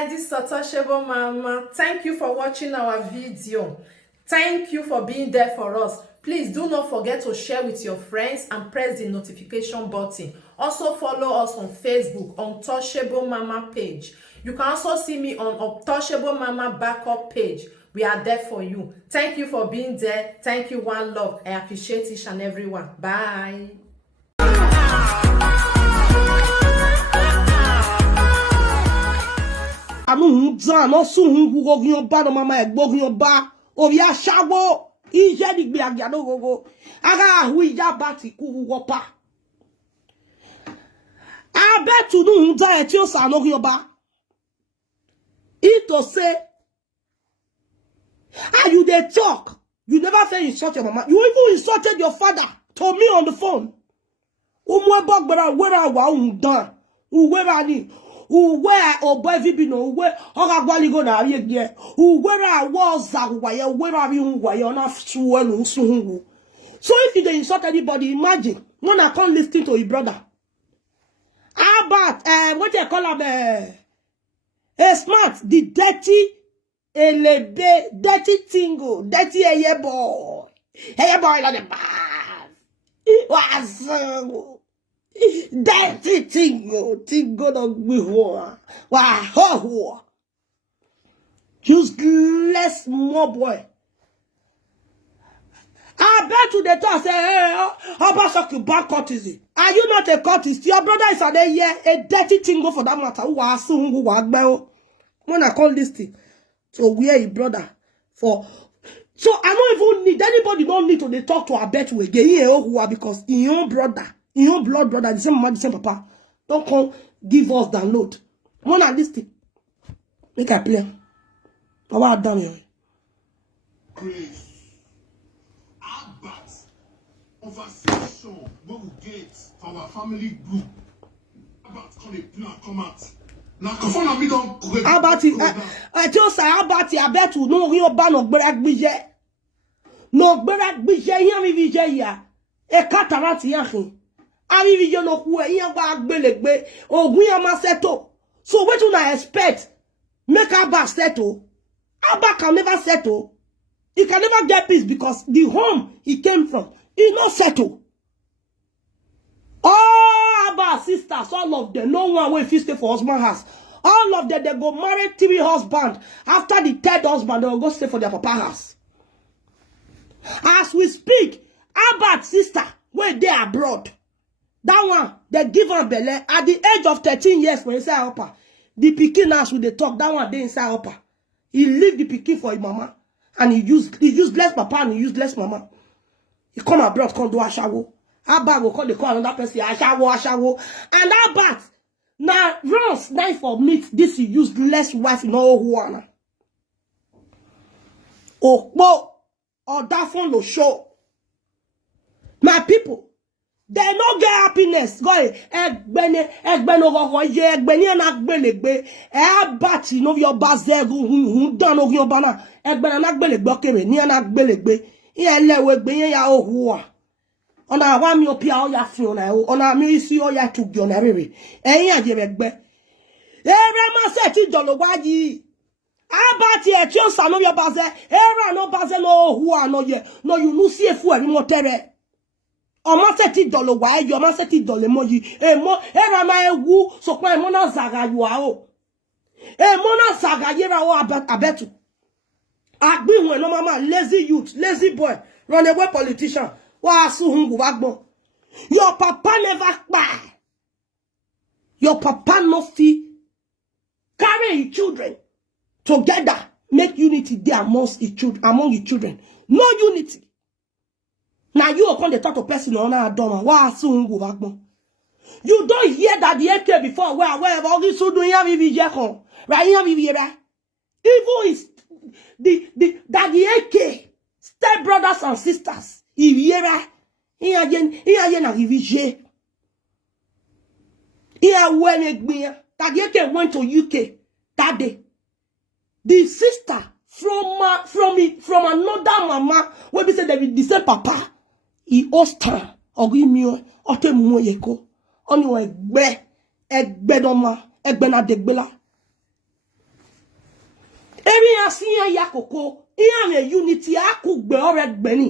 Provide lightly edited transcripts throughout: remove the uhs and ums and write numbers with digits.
guys, this is Otoshebo Mama. Thank you for watching our video. Thank you for being there for us. Please do not forget to share with your friends and press the notification button. Also follow us on Facebook on Otoshebo Mama page. You can also see me on Otoshebo Mama backup page. We are there for you. Thank you for being there. Thank you, one love. I appreciate each and everyone. Bye. Anu nzan no su hun gugo gyan ba no mama egbo gyan ba obi asawo ije di gbe agya no gogo aga hu ija ba ti ku gugo pa abetu nu nzan e ti o sa no gyan ba ito say and you dey talk you never say you insult your mama, you even insulted your father to me on the phone umu ebo gbera wera wa undan uwera ni uwe Obazee no uwe oga gwaligo na ari egie uwe ra woza gwaye uwe ra bi ngwaye na suwe no suhungu. So if you dey insult anybody, imagine when I can't listen to your brother. How about what you call him smart, the dirty elebe, dirty tingo, dirty eye boy like the bad. It was dirty tingo no gbe ho useless more boy. I bet you the talk say, hey, how about you bad courtesy? Are you not a courtesy? Your brother is a dirty tingo for that matter. Who was who was when I call this thing, so we are your brother for. So I don't even need anybody. Don't need to talk to Abet we again because in your brother. In your blood brother, the same mama, the same papa. Don't come give us download. One at this thing. Make I play. Papa down here. Grace. Albert. Conversation. What we get for our family group. Albert come a plan come out. Now confirm na me don't go. Albert, I tell say Albert, I bet you no real ban of break bije. No break bije here me bije here. E cataract here. Ivie no ku eyan gba agbelegbe ogun yan ma settle. So what you na expect make Abba settle? Abba can never settle. He can never get peace because the home he came from he not settle. All Abba sisters, all of them, no one will stay for husband house. All of them, they go marry 3 husbands. After the 3rd husband, they will go stay for their papa house. As we speak, Abba's sister went there abroad. That one, they give her belly at the age of 13 years for inside upper. The pikin house with the talk, that one they inside upper. He leave the pikin for his mama. And he used less papa and he used less mama. He come abroad, come do ashawo. Abba will call another person, ashawo. And Abba, now runs knife for meat, this he used less wife in all one. Oh, or that phone will show. My people, they no get happiness. Go egbeno go ye egbeni na gbelegbe abati no your Obazee hu don no your bana egbena na gbelegbe kere ni na gbelegbe elewe gbe yen ya ohuwa ona wa mi opia o ya fi ona o ona mi isi o ya tugi ona rere eyin ajeregbe ere ma se ti jolo waji abati e ti o sa no your Obazee era no Obazee no ohuwa no ye no you no see efu eri mo tere Oma seti dolo wa yo ma seti dole moji mo era ma ewu so pa mo na zaga yo o mo na zaga yera o abetu agbi won no mama lazy youth lazy boy run away politician wa asu hungu wa gbon your papa never kpai your papa no fit carry his children together make unity there among his children no unity. Now you come the talk to person on our done. You don't hear that the AK before where all this so doing Ivie Jekon. Right here, Ivie. Even is that the AK step brothers and sisters. Ivie. Here again Ivie. Here when that the AK went to UK that day. The sister from another mama where we say they be the same papa. I ostan ogi mi o te mu yeko oni o egbe doma egbe na degbela Eri asiya yakoko. Iya me unity akugbe ore gbeni.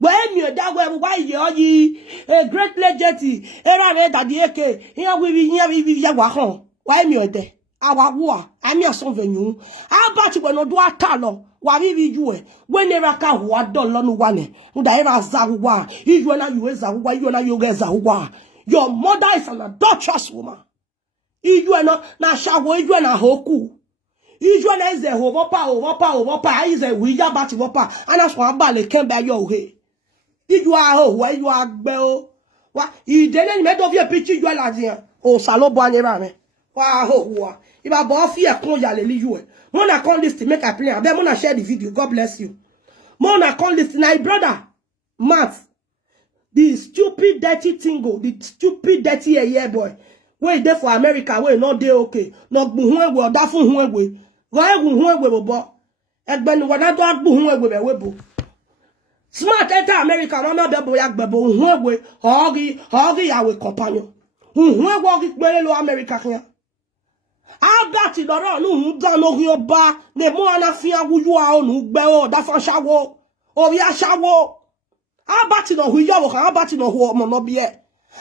When you that way, why you a great legend, era red at the eke, here we wahon. Why me there? Our war, I'm your son venue. How about you when no do a talon? Why we you whenever can what dollar one, who the ever zawa, you and you is why you and you guys are. Your mother is an adulterous woman. You are not na shawo, you and a hoku. You and is a hovopa, is a wija bati wopa, and that's why I'm came by your way. You are where you are bell. What you didn't make of your picture, you are like oh, Salo Bonnie. Wow, if I bought fear, close your lily, you. Mona call this to make a plan. Then Mona share the video. God bless you. Mona call this tonight, brother. Matt, the stupid, dirty tingo, the stupid, dirty year boy. Wait there for America, wait, not there, okay. Not buhwe, or that for whoever. Why whoever, but and when I don't whoever, webo. Smart enter America, mama bebo yak bebo, whoever, hoggy, our companion. Whoever walk it below America here. I got it around who don't know your bar, the more na fear who you are on who bear that for shower, or ya shower. I bat it on who you are, I bat it on who not be here.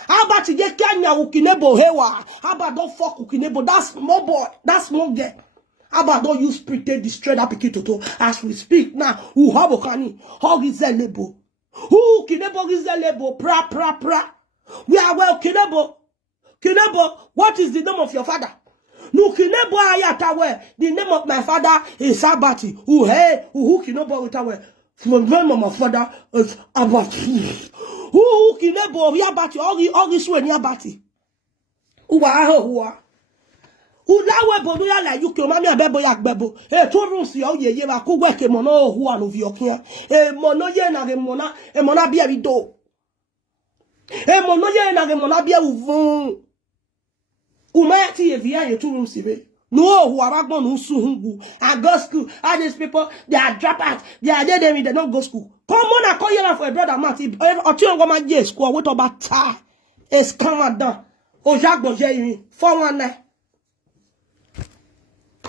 I bat it get Kenya who kinebo hewa. I bat don't fuck who kinebo, that's small boy, that's small girl. I bat don't use pretend destroy that pikito as we speak now. Who have a canny, hog is a label. Who kinebo is a label, pra. We are well kinebo. Kinebo, what is the name of your father? No kinebo ayatawe. The name of my father is Sabati. Who kinebo itawe. The name of my father is Abati. Who kinebo yabati? All this way yabati. Uwa. Ulawe boduya la yuke mami abebo yak bebo. To runsi o ye ba ku weke mono hu anu viokia. Mono ye na mona mona bia bido. Mono ye na mona bia uvun. Umati evia ye to runsi be. No, who are going to school. I go school. All these people, they are dropouts. They are there, they don't go school. Come on, I call you for a brother, Matty. Or two of my years, school, what about tie? It's come down. Oh, Jacques Bourget, 419.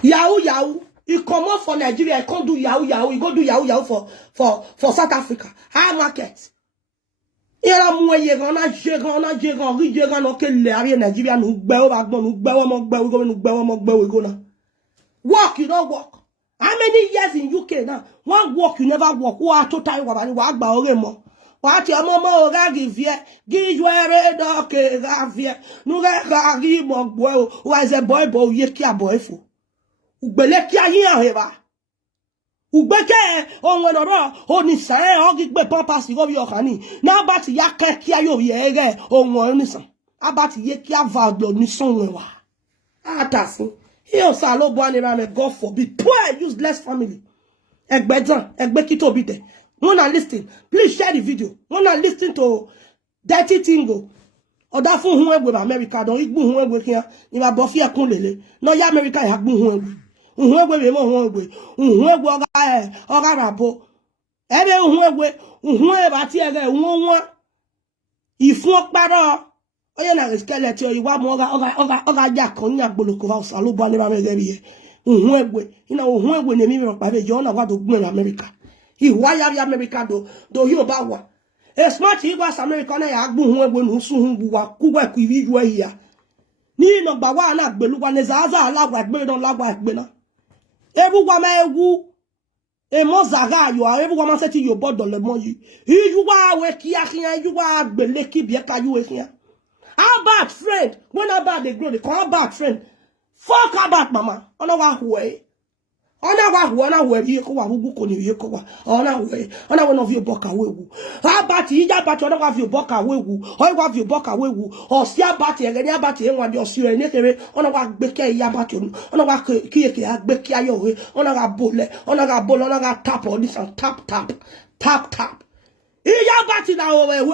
Yahoo. You come up for Nigeria, you can't do Yahoo. You go do Yahoo for South Africa. High market. Era mouye gana jegan no ke le ari Nigeria no gbe o ba gbon no gbe o mo gbe we go na. Work you don't work. How many years in UK now? One work you never work. Who are total wa gba ore mo. Wa ti omo o ga give jwere do ke ga vie. Nu ga ri mo gbo o. Wa is a boy ye ki aboy fo. Ugbele ki ayin aheba. Ugbeke onwe noro oni sare ogigbe pampasi go bi okani na abati ya keki ayo yere onwe onisan abati ye ki avaglo ni sonwe wa atasin he o sa lo bo anira me God forbid poor useless family egbe kito bi te wanna listen please share the video wanna listen to dirty tingo oda fun hun egbe America don igbu hun egbe kian ni ba bo fi ekun lele no ya America ya gbu hun egbe Unwegwe oga rabo. Ebe unwe bati ege unwa. Ifun paro. Oye na skeleton o iwa mo oga ja kan ni agboloko va salo bo ni ba me gebiye. Unwegwe ina unwegwe ne mi ro pa be jo na wa do gun America. Iwa ya America do yo ba wa. E smart igwa America na ya agbu unwegwe nu su hun bu wa ku wa ku iri ju ya. Ni no gba wa na agbelu wa ne zaza alagba gbe don lagba gbe na. Everyone ewu emozaga yo everyone say ti yo bodo le mo yi ijuwa we ki akian ijuwa gbele ki bi ka yu ekian. How bad friend when about they grow they call bad friend fuck about mama ona wa huwe ona we bi ko wa gugu ko ni ye ko wa ona we no vi boka wewu how about ija about ona wa vi boka wewu o wa vi boka wewu o si about ye ni about ye nwa di o si re ni kere ona wa gbe ke ya about ona wa ki ye ke agbe ki ayo we ona ga bole ona ga tap on this and tap ija about na awewu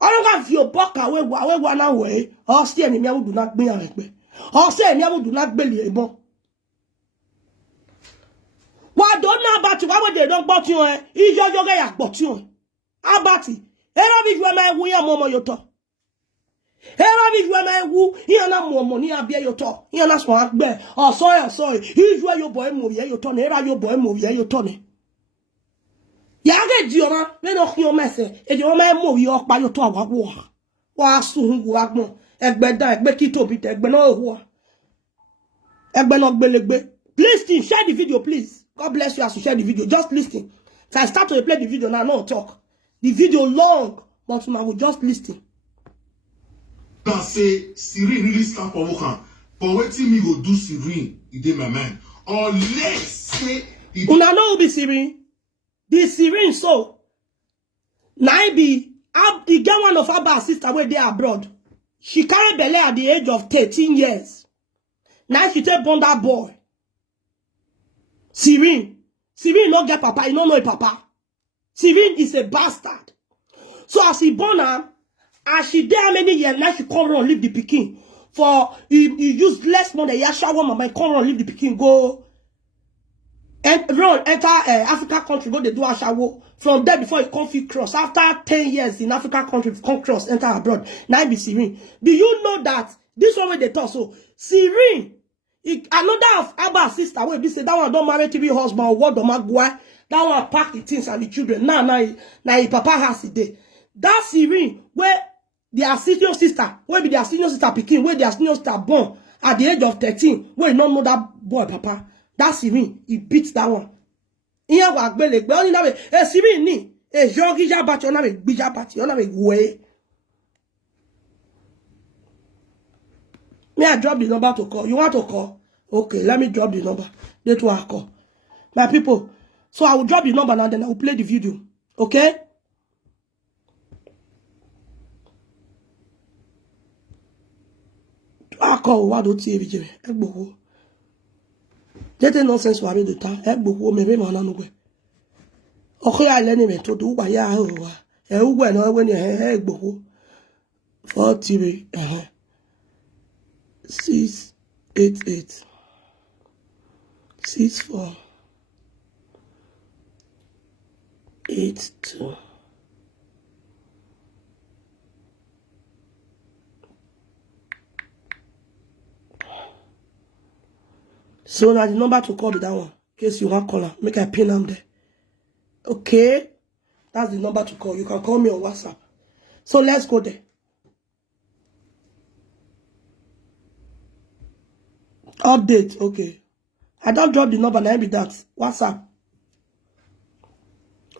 ona wa vi boka wewu na we o si eni mi awudu na gbe yan pe o si eni awudu na gbe le ebon. Why don't know about you? Why would they don't bought you? Ijo ya bought you. Abati. Era bi ju me wu ya momo yoto. Era bi jwe me wu, iya na mo ni abia yo to. Iya na so agbe. Oh sorry. Ijwe yo boy mo ye yo to na era yo boy mo ye yo to ne. Ya ge di oma, me no ki o mese. E di oma mo yo pa yo to awa wo. Wa su hu agbon. Egbe da egbe ki to bi te egbe no ho. Egbe no gbelegbe. Please share the video please. God bless you as you share the video. Just listen. So I start to play the video now, no talk. The video long, but I will just listen. Now say Serene really slap Owokan, but wetin me go do Serene, e dey my mind. Or let's say Una know who be Serene? The Serene so. Now be he get one of her sister where they abroad. She carry belle at the age of 13 years. Now she take born that boy. Serene no get papa, he no know papa. Serene is a bastard. So as he born her, as she there how many years, now she come run leave the pikin. For he use less money, he shower mama, he come run leave the pikin, go and run enter Africa country, go they do a shower. From there before he come fit cross. After 10 years in Africa country, come cross, enter abroad. Now be Serene. Do you know that this one where they talk so Serene? Another of Abba's sister will be say that one don't marry to be husband or what the magua. That one pack the things and the children. Now papa has it there. That Serene where their senior sister, where be their senior sister picking, where their senior sister born at the age of 13, where you don't know that boy papa. That Serene, he beats that one. Iya wa gbele gbe oni na we Serene ni jogi jabati ona we gbijabati ona we we. May I drop the number to call? You want to call? Okay, let me drop the number. That's why I call. My people. So I will drop the number now, then I will play the video. Okay? I call. What do you say? That's nonsense for me to tell. Okay, I learn him to do what I have. When you have 40 688 64 82. So now the number to call that one. In case you want call her, make a pin them there. Okay, that's the number to call. You can call me on WhatsApp. So let's go there. Update, okay. I don't drop the number, now be that. WhatsApp.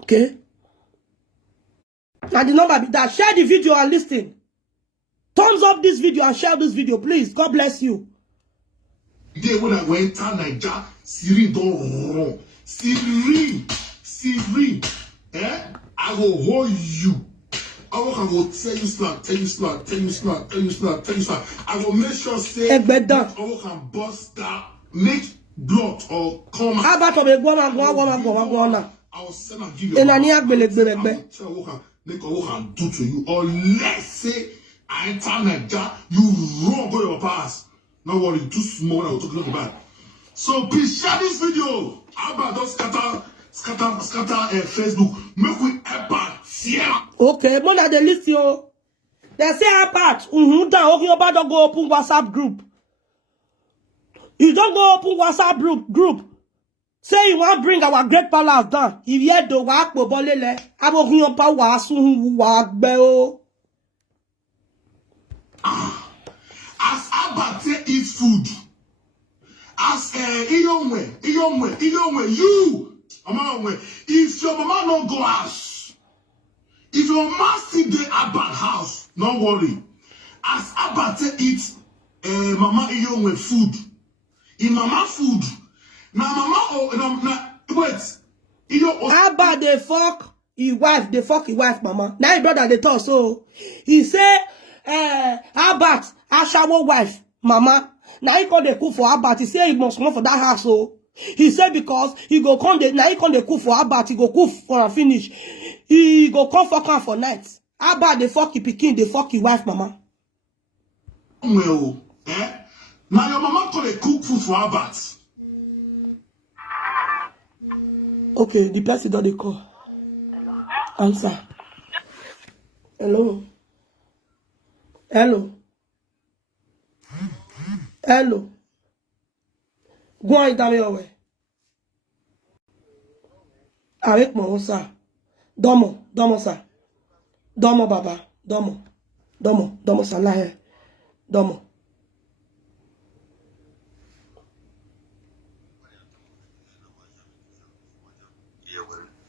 Okay. Now the number be that. Share the video and listen. Thumbs up this video and share this video, please. God bless you. Day when I went to Nigeria, Serene don't run. Serene, I will hold you. I will tell you slap. I will make sure say I can bust that, make blood or come out. I will send and give you. I will tell what can do to you. Or let's say I enter Nigeria, you run go your pass. No worry, too small. I will talk about. So please share this video. How about those scatter Facebook? Make we ever share. Okay, more than the list yo. They say apart. Don't go open WhatsApp group. You don't go open WhatsApp group. Say you want to bring our great palace down. If you do work, we bolele. Abo hiyo pa wasu wagbe. As Abate eat food, as Iyomwe, you, if your mama don't go house, if your mama still dey Abate house, no worry. As Abate eat mama Iyomwe food, in mama food, na mama wait, Abba they fuck his wife, mama. Now his brother they talk so. He say Abba Ashawo wife, mama. Now he call the cook for Abba. He say he must come for that house. So he said because he go come now he come the cook for Abba. He go cook for a finish. He go come fuck her for night. Abba they fuck his pikin, they fuck his wife, mama. Well, now your mama call the cook food for Abba. Okay, the person that they call. Answer. Hello. Hello. Hello. Go on, tell me away. Avec mon ça. Domo, ça. Domo, baba. Domo, ça là. Domo.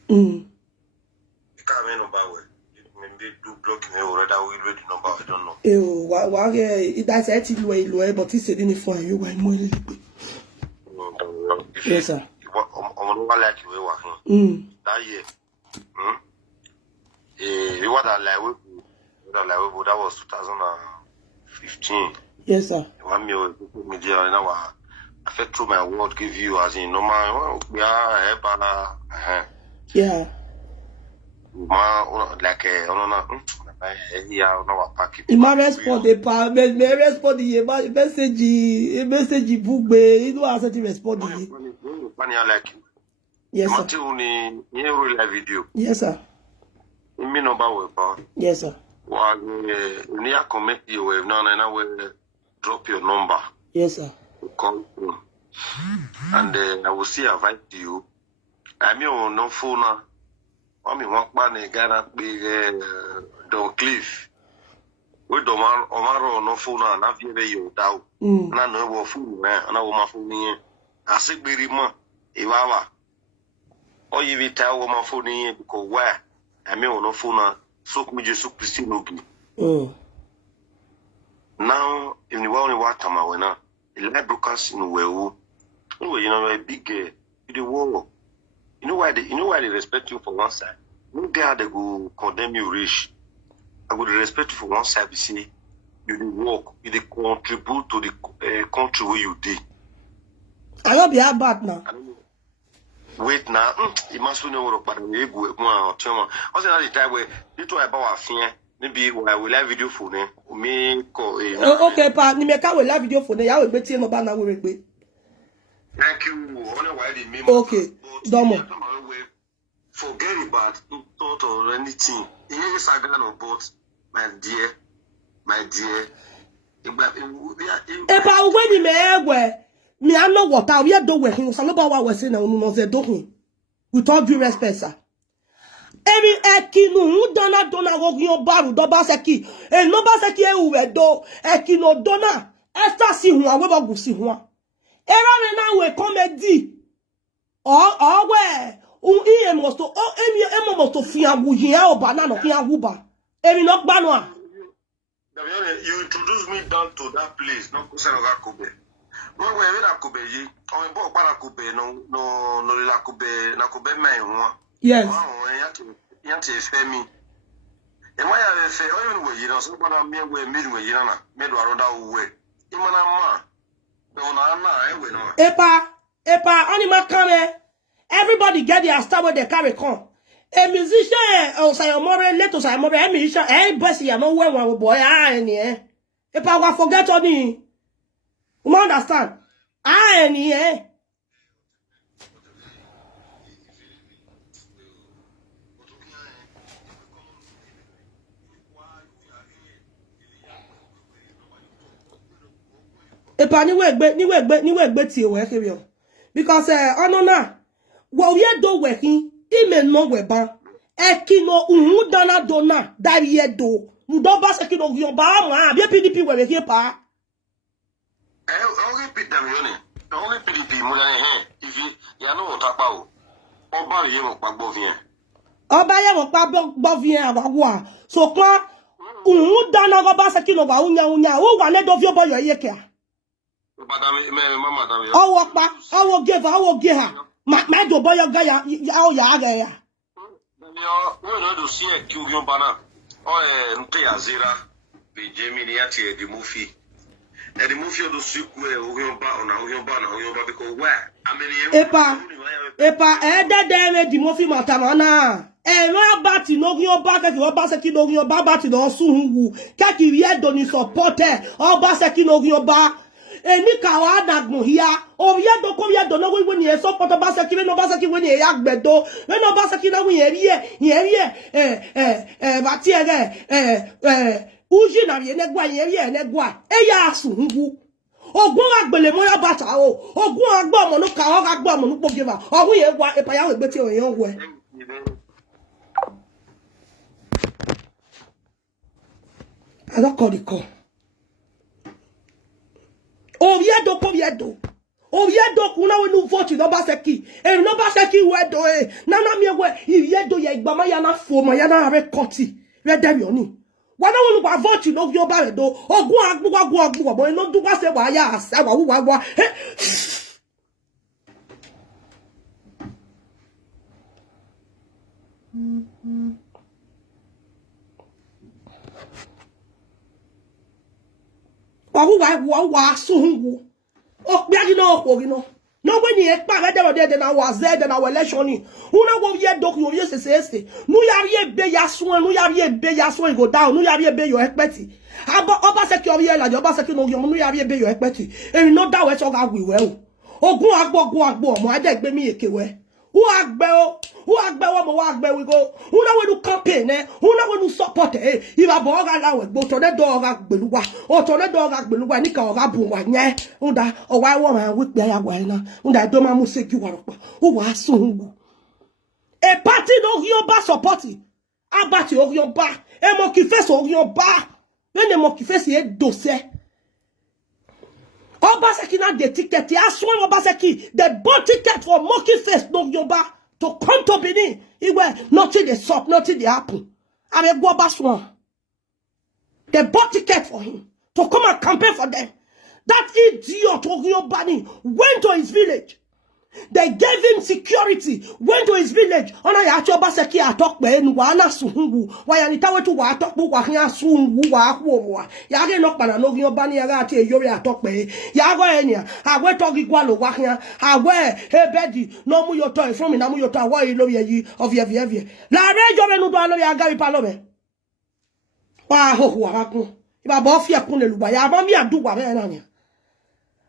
You can't make number well. Maybe do block me or rather will read the number. I don't know. That's actually low, but he said in the phone, you were more. Yes, sir. I'm like you working. That year. What I like, that was 2015. Yes, sir. One media now. I fed through my word, give you as in normal. Yeah, yeah. Like il respondé pas, mais répondit message bougbe, il doit essayer de répondre. Yes, sir. Yes, sir. Yes, sir. Drop your number. Yes, sir. Call you. And I will see invite you. I'm on no phone now. I mean, one man in Ghana, big Don Cliff. We don't want Omaro no phone now. I've given you down. And I know what phone, man. And I want my phone here. I say, very much. Iwawa. Or you will tell what my phone here because where? I mean, on no phone now. So me just so Christine Obi. Now, if you want to watch time, I now. The light brokers in Wewu. You know, a big the war. You know why they respect you for one side. No guy they go condemn you rich. I would respect you for one side. You see, you do work, you do contribute to the country where you did. I don't be that bad now. Wait now, you must know what about the go more term. Also, the time where you talk about fear. Maybe I will live video for me. Okay, pa, ni me ka we live video for me. Ya we gbeti no ba na we gbe. Thank you. Okay, Domo. Forget about thought or anything. Here is a gun of both, my dear. Pa we ni me egwe. Me I know what we do we hin. So no ba wa we say na unu no ze do hin. With all due respect, sir. Emi ekinu dona rogion baru do baseki e no baseki e uwe do ekino dona esta si hun awe bogu si hun era me na we comedy o we iye mosto o emi mosto fi awu yin e oba na no fi awu ba emi no gba no a you introduce me down to that place no ko se no ga kobe no we na kobe yi o bo para kobe no la kobe na kobe mai hun. Yes. Yanti femi. And why I say, oh, you know, so what I'm here with me, you know, made around that way. Imana, Epa, anima come. Everybody get their star where they carry come. A musician, or say, more let us, I'm a musician, and Bessie, I know where one boy, Epa, I forget on you. You understand? Epa ni we gbe ti we kiri o because onona wo ye do we hin ime no we ba ekino unu dona dari ye do ndo ba se kino gyo ba ma bi PDP we ke pa o repeat them yoni o repeat PDP mo ya he if ya no ta pa o ba ye mo pa gbo vien oba ye mo pa gbo vien awawa so kwa unu dona go ba se kino ba unya o wa le do vi obo yo ye ke Owo pa, owo give her. My do boy guy ya ya. No do see a Cuban banner. Oh, Nte Azira, be Jamie Yati, the movie. And the movie of the sequel, Uyomba, because where? I mean, Epa, that the movie Matamana. No bati no gyo baka ki oba se ki no gyo ba bati no sunhu. Kaki rie do ni supporter. Oba se ki no gyo ba. Eni kawa dagmo hia o ye do ko ye do no we ni so poto ba se ki no ba se ki we ni ya gbedo we no ba se ki na we ye ba ti ere Uji na ye negwa ye negwa. Eya asungu. Ogun agbele mo ya bata o. Ogun agbo mo no ka o agbo mo no pogeva. Ogun ye wa epaya we gbeti o yan we. I don't call the call. Oviedo, Oviedo. Oviedo, kuna we nu vote no baseki. E no baseki wedo e. Nana mi we Oviedo ye igbama ya na fo ma ya na re koti. Re dem yo ni. Wana we nu vote no yo ba do. Ogun agbu bo no du ba se wa ya asa wa. Wa sungu. O biagi no okogino. No when you expect that na was there na election ni. Una go ye doc you ye se. Nu ya ye be ya so, nu ya ye be ya so go down. Nu ya ye be your expect. Aba Obazee ye la Obazee no nu ya ye be your expect. E no that we so ga we well. Ogun agbo mo ade gbe mi ekewe. Who agbe we go. Who na we do campaign who na we do support if a boga la we go to the dog agbeluwa o to the dog agbeluwa ni ka oga bu wa nye unda o wa wo ma we pe ya wa na unda do ma mu seki wa ropa o wa sungu e party no Yoruba support abati Yoruba e mo ki face Yoruba when mo ki face e dossier Obazee na the ticket. He has sworn Obazee the bought ticket for Monkey Face no Yoruba to come to Benin. He went nothing the sop, nothing the apple. And they go Baswan. They bought ticket for him to come and campaign for them. That idiot Yoruba went to his village. They gave him security. Went to his village. Ona ya Obazee atok be nu wa na sungu. Wa ya nitawe tu wa atok bu wa hia sungu wa akwo. Ya ge nok pana no Yoruba ni ya ga ti yori atok be. Ya go enya. Awe to gi gwa lo wa hia. Awe ebedi no mu yo to from na mu yo to wa lo ye of ye. La rejo be nu do lo ya ga ri pa lo be. Wa ho wa kun. Iba bo fi akun le luba ya ma mi adu wa be na ni.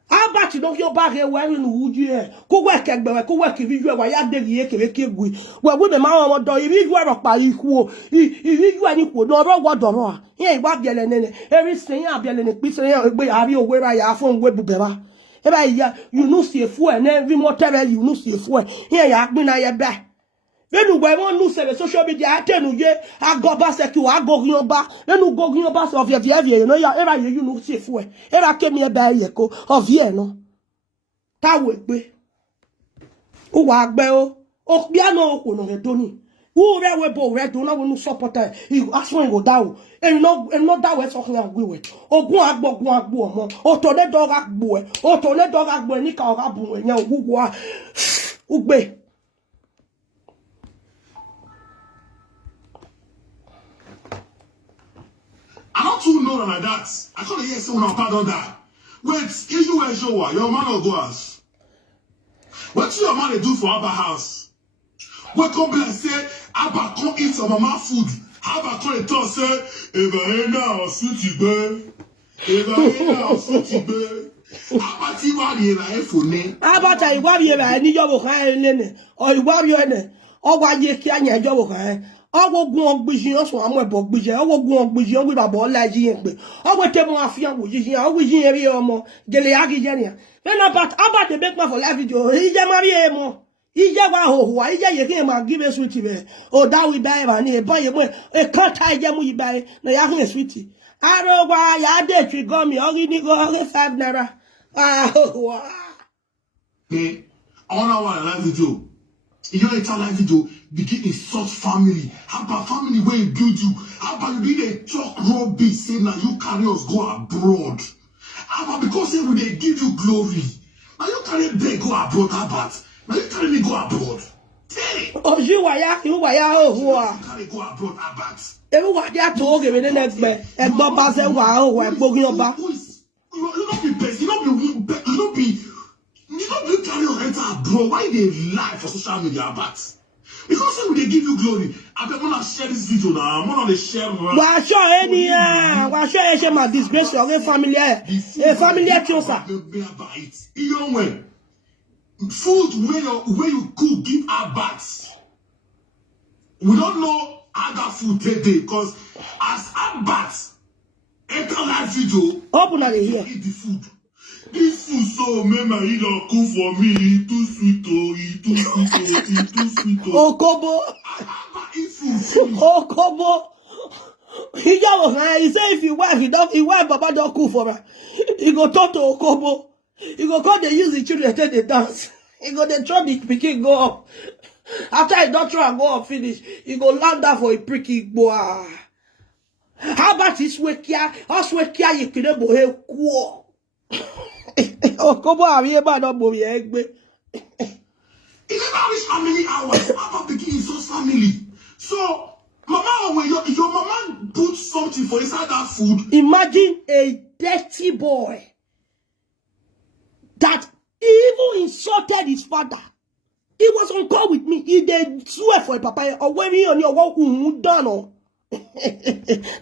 Abati no yo ba re we nu uju e ko we kegbe we ko we ki video wa ya de ye kere ki egui we be ma won do video ro pa iku o video ani ku no ro wo do ro yen wa biele nene every sin ya biele ne pi sin ya egbe ari owe ra ya fun we bube ba e ba ya you no see fu e na every more tell you no see fu e yen ya gbin na ye ba Venu we won nu se social media atenu ye Obazee ki wa go Yoruba venu go Yoruba of ye you know ya era ye you no see fu e era kemi e ba ye ko of ye no ta we gbe o wa gbe o bia no ko no re doni who re we bo re do na we no support e aso go down e no that we so kan agbe we ogun agbo omo o to le dog agbo e o to le dog agbo ni ka o ga bu yan ogugu a ugbe I don't too know like that. I can't hear someone pardon that. Wait, issue where show what? Your man will go house. What your man do for Abba house? What come and say, Abba come eat some mama food. Abba come and talk say, Eva now sweetie bird. Eva now sweetie bird. Abba ti wa ni na efone. Abba ta iwa bi e ni jobo kan lene. O iwa bi ene. O wa ye ki anya jobo kan. Ogun ogbijin so amu ebo gbije ogun ogbijin ogbe babo laji yen pe ogbe te mo afian wo jijin ogbijin eri omo gele agi je ni then about the make for live video ije mari e mo ije wa hoho ije ye kin ma give sweet be o da wi bai ba ni e boy mo e kan ta ije mu ibai na ya hun sweet aro wa ya de twi go mi ori ni go 5 naira wa Hey, all I want live video. You know, it's a live video. Begin insult family. How about family where you build you? How about you be a talk rubbish say now you carry us go abroad? How about because say when they give you glory, now you carry them go abroad? How about now you carry me go abroad? Hey, o ji wa ya o wa carry go abroad? How about? e wa dia to ge me ne egbe Obazee wa o wa egbo Yoruba You not be best. You not be. You don't carry your enter abroad. Why they lie for social media about? Because when they give you glory, I don't want to share this video now. I'm not going to share. Wa sure any wa sure e se ma disgrace your family family tiosa. You know when food where you cook give her back. We don't know how that food today because as her back enter live video. Open on here. Eat the food. This food so mama he don't cook for me. He too sweet oh, he too sweet oh, he too sweet oh. Okobo. Eat food. Okobo. He say if he wife Baba don't cook for her. He go talk to Okobo. He go come they use the children to they dance. He go they try the pikin go up. After he don't try and go up finish, he go land down for a pricky boy. How about this week here? Us week here you can bo he kuo. Okobo abi eba no bo ye egbe. It never reach how many hours. Papa pikin is just family. So mama, when your mama put something for inside that food. Imagine a dirty boy that even insulted his father. He was on call with me. He did swear for a papa or when he on your walk done.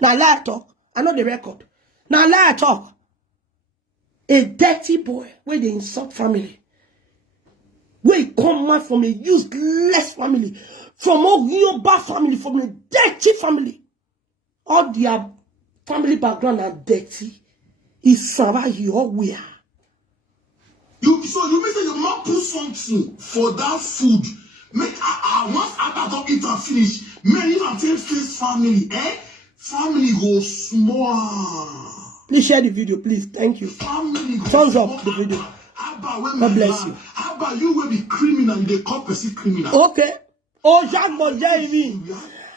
Now lie talk. I know the record. Now lie talk. A dirty boy where they insult family. Where he come out from a useless family. From a Yoruba family. From a dirty family. All their family background are dirty. He survived your way. So you mean say your mom put something for that food? Make once after don't eat and finish, man, you can take face family, eh? Family go small. Please share the video, please. Thank you. Family go Thumbs small. up the video. God bless you. How about you will be criminal? They call person criminal. Okay. Oh, Jacques Ivie.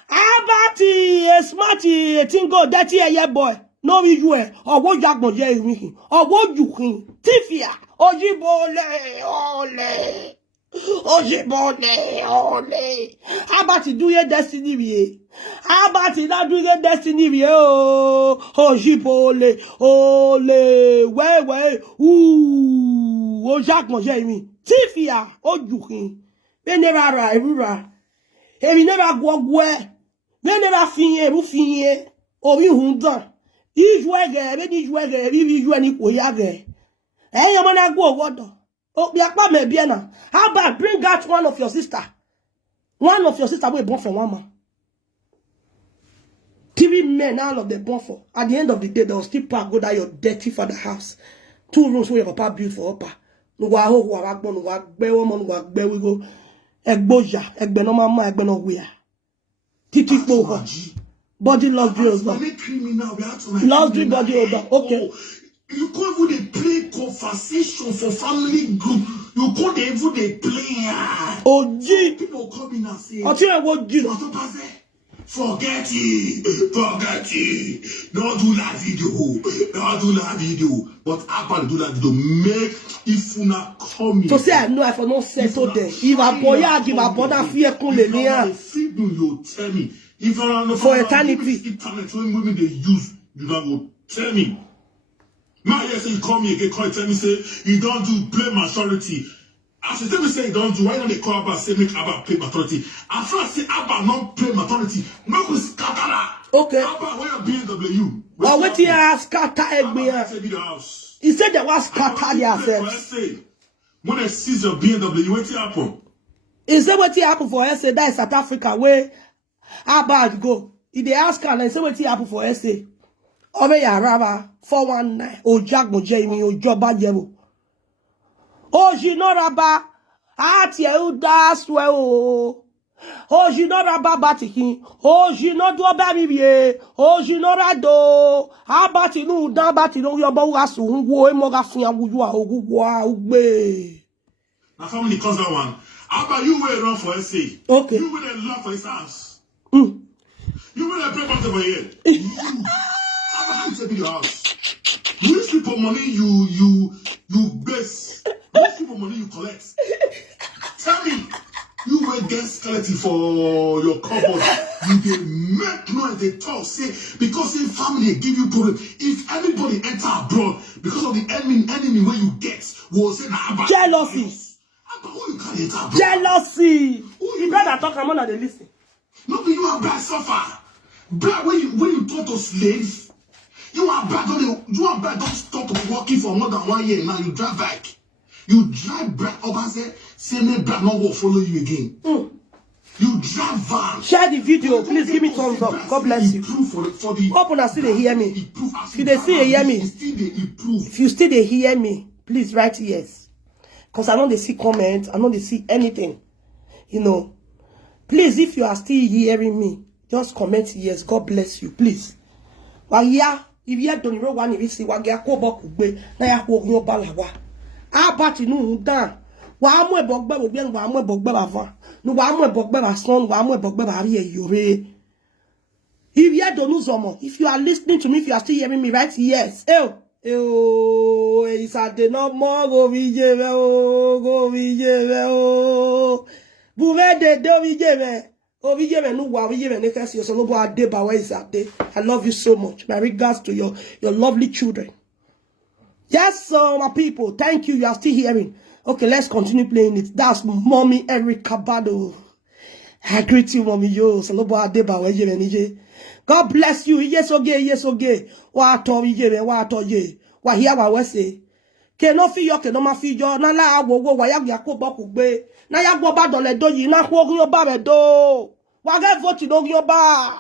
How about a smarty thing go dirty a boy? No, you or what Jacques Ivie? Or what you can? Tifia. Ojibole, ole. Ojibole, ole. How about you do your destiny, vie? How about you not do your destiny, vie? Oh, Ojibole, ole. Way. Ooh, o Jacques Ivie. Tifia, ojukin. They never arrive. He never go where. They never finye. Oh, you hunda. Ijwege, be ijwege, be ijwani koyage. Hey, your man go water. Oh, be akpa me biena. How about bring out one of your sister? One of your sister will born from one man. TV men, all of them born for. At the end of the day, they'll still pack go down your dirty father house. 2 rooms where your papa built for upper. No wa ho wa gbon no wa gbe woman no wa gbe we go. Egboja, egbe no mama, egbe no wia. Titi po. Body luxury over. Luxury body over. Okay. You can't even play conversation for family group. You can't even play. Oh, gee. People come in and say, I'll tell you what, gee. Forget it. Don't do that video. But after do that video, make if you not coming. So say I know if I don't settle there. If I boy, I give a brother fear kun le you tell me. If you don't know for eternity. Internet when women they use, you don't go tell me. Now you say you call me again, call tell me say you don't do play maturity. As you tell me say you don't do, why don't they call Abba say make Abba play maturity? As far as say Abba not play maturity, make we scatter that. Okay. Abba where BMW? Oh, what you ask scatter egbe? He said they was scatter themselves. When I seize your BMW, what happen? He said what happen for SA? That is South Africa where Abba go. If they ask her, and say what happen for SA? Over ya raba 419 o Jacques Ivie o joba jebo o jino raba ati e u daswe o jino raba batikin o jino do ba mi bie o jino rado abati nu dan bati no yo bo wa sun wo e mo ga fun awuju a ogugu a ugbe na family cause that one. How about you will run for SA? Okay. You will love for his house. You will play part over here. How you take your house? Which people money you base? Which people money you collect? Tell me, you will get skeleton for your cupboard. You dey make noise, they talk, say because in family they give you problem. If anybody enter abroad because of the enemy where you get, will say na jealousy. Who you can't enter abroad? Jealousy. You better talk am on the listen. No be you and bad suffer. Bad when you talk to slaves. You are bad don't stop working for more than 1 year now. You drive back. You drive back. Obazee say me bad not will follow you again. You drive van. Share the video. Please give me thumbs up. God bless you. Hope una still dey hear me. If you dey still hear me, if you still dey hear me, please write yes. Because I know they see comments, I know they see anything. You know. Please, if you are still hearing me, just comment yes. God bless you, please. Waya, if you don't know one, if you see wagya ko bokugbe, na ya ko ogun balawa. Abati nu dan. Wa mu ebogbe ogbe wa mu ebogbe bava. Nu wa mu ebogbe ba son, wa mu ebogbe ba ri eyore. If you don't know zomo, if you are listening to me, if you are still hearing me, write yes. It's a de no more go vijeve o. Buve de do vijeve. Oh, vijeve nu wa vijeve ne kasi so lobo ade ba wa is ade. I love you so much. My regards to your lovely children. Yes, so my people, thank you. You are still hearing. Okay, let's continue playing it. That's Mommy Erica Bado. I greet you, Mommy Yo. So lobo ade ba wa vijeve nije. God bless you. Yes, okay, yes, okay. Wa to vijeve, wa to ye. Wa here wa we say. Ke no fi yo, ke no ma fi yo. Na la wo wa ya ko boku gbe. Na ya gbo ba dole do yi na ko ogun yo ba be do. Wa get vote in ogun yo ba.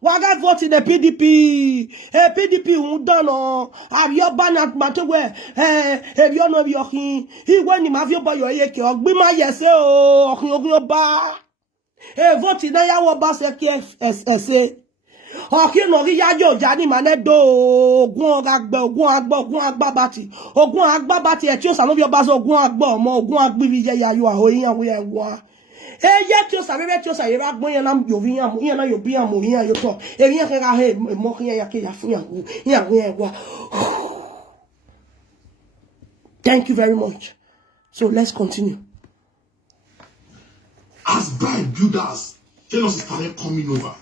Wa get vote in the PDP. PDP un dono. Have your ban at matowe. Have you no your kin. He when ni ma fi bo yo ye ke ogbi ma yese o. Ogun yo ba. Vote na ya wo ba se ke SSA. Okin no ri yajo jani mane do ogun agbabati e ti o sa no bi oba so ogun agbo omo ogun agbivi je ya yo ahoyin awo ye wa ye ti o sa bebe ti o sa ye ba gbon yan na yo vi yan na yo bi yan mo yan yo to e yan kan ga he mo yan ya ke ya fun yan ye wa. Thank you very much. So let's continue. As by builders, jealousy started coming over.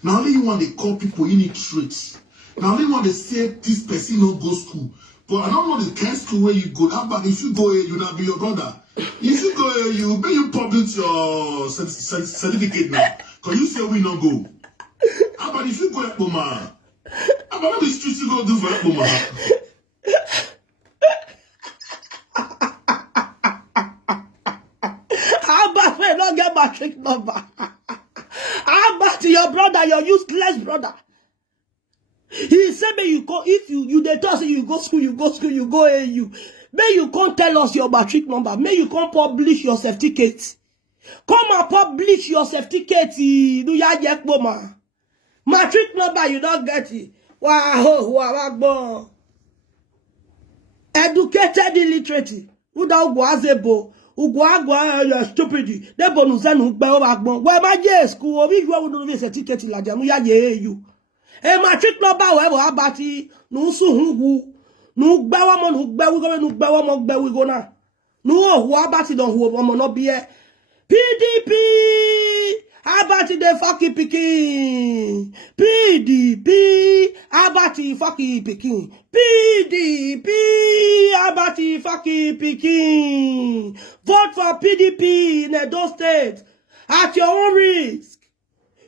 Now only you want to call people illiterate. Now only want to say this person no go school. But I don't know the kind of school where you go. But if you go here, you not be your brother. If you go here, you publish your certificate now. Because you say we not go. But if you go here, Mama, about the streets you go do for Mama. How about we don't get matric number? How about your brother, your useless brother? He said, may you go, if you they tell you go school, you go AU. May you can't tell us your matric number. May you can't publish your certificate. Come and publish your certificate. Do ya get mama? Matric number, you don't get it. Wow. Educated illiterate. Without Guazebo. Ugwa you stupid. They bonusan ugbe obagbon. We ma je school obi you wo do certificate la jamu ya ye you. E matric number we bo abati nu su hungu. Nu gbe wa mo nu gbe we go na. Nu ohu abati don hu omo no bi e. PDP abati the fucking picking. PDP abati fucking picking. PDP abati fucking picking. Vote for PDP in Edo State at your own risk.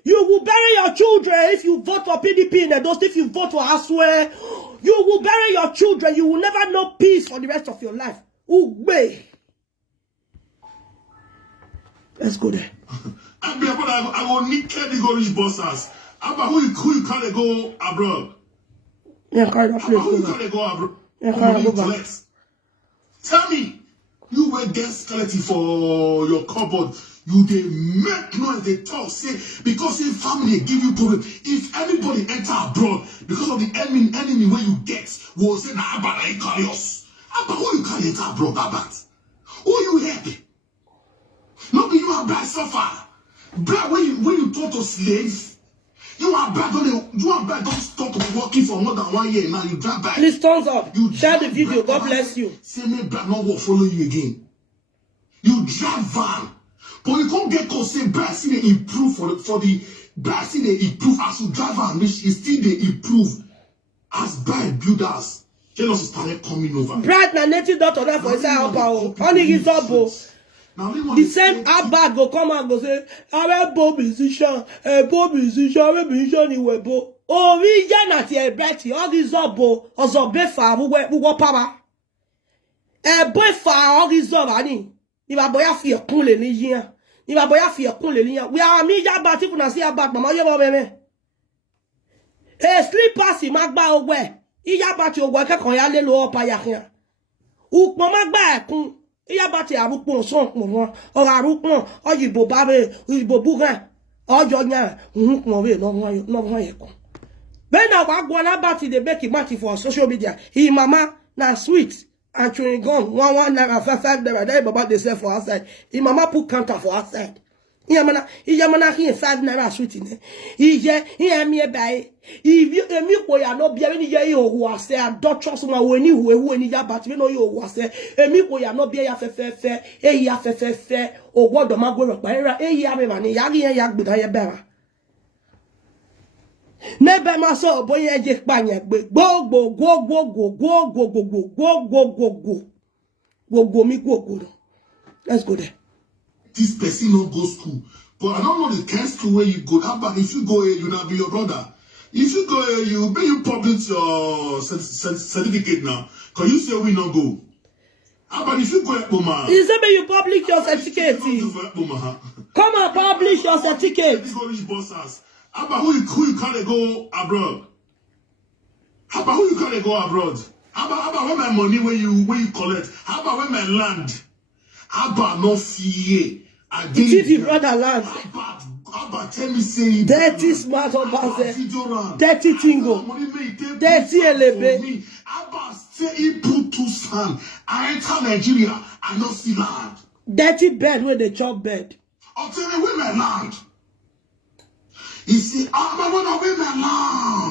You will bury your children if you vote for PDP in Edo State. If you vote for Aswe, you will bury your children. You will never know peace for the rest of your life. Ugbe. Let's go there. I will need to go reach bosses. About who you can't go abroad. Yeah, carry that place. Who you can't go abroad. Yeah, carry go back. Tell me, you will get skeleton for your cupboard. You they make noise, they talk, say because your family give you problem. If anybody enter abroad because of the enemy where you get, will say na about like carry us. About who you can't enter abroad about? Who you happy? Not be you are bad suffer. Bad when you talk to slaves, you are bad don't stop working for more than 1 year now. You drive back. Please thumbs up. You share the video. God bless you. Say me bad not will follow you again. You drive van, but you can't get cause say bad see they improve for the bad see they improve as you drive van, which is still they improve as bad builders. Jealousy started coming over. Bright na native doctor that for inside our power. Only his up. The same bag go come and go say, I'm a poor musician, I'm a musician in Webo. Oh, we get at your betty, all these obo, or Zobefa, who were power. A boy far all these Zovani. If a boy feel cool in his year, Iba boya fi ekun le liyan. We are me ya bat if una see about mama ye bo bebe. Eh slippers magba ogwe. Iya bat yo ogwe kekon ya le lo opa ya kian. U pon magba ekun. Iya bat ya rupon son pon. O ra rupon oyibo babe, oyibo bugan. Ojo nya, pon we no wan ye kun. When I go na bat they make it match for social media. He mama na sweet. And chewing gum, 1 naira, 5 naira. That Baba they sell for outside. His mama put counter for outside. He 5 naira sweet in it. He me buy. If me ko ya no bia when ye who are say a doctor someone when you who any ya but we know you who are say me ko ya no bia ya fe ya fe o godo ma go pa era ya me mani ya gbe ya bera. Nebe ma so boye je panye gbe go mi go. Let's go there. This person don't go school. But I don't know the kind of school where you go. How about if you go here, you not be your brother. If you go here, you publish your certificate now. Because you say we not go. How about if you go here, Mama? Is it you publish your certificate? Come and publish your certificate. Go reach bosses. How about who you can't go abroad? How about who you can't go abroad? How about when my money where you collect? How about when my land? How about no fear? If you brother land. How about tell me say dirty smart Obazee. Dirty tingo. Dirty elebe. How about say he put 2 sand? I enter Nigeria, I not see land. Dirty bed where they chop bed. I'll tell you where my land. You see, I want to win my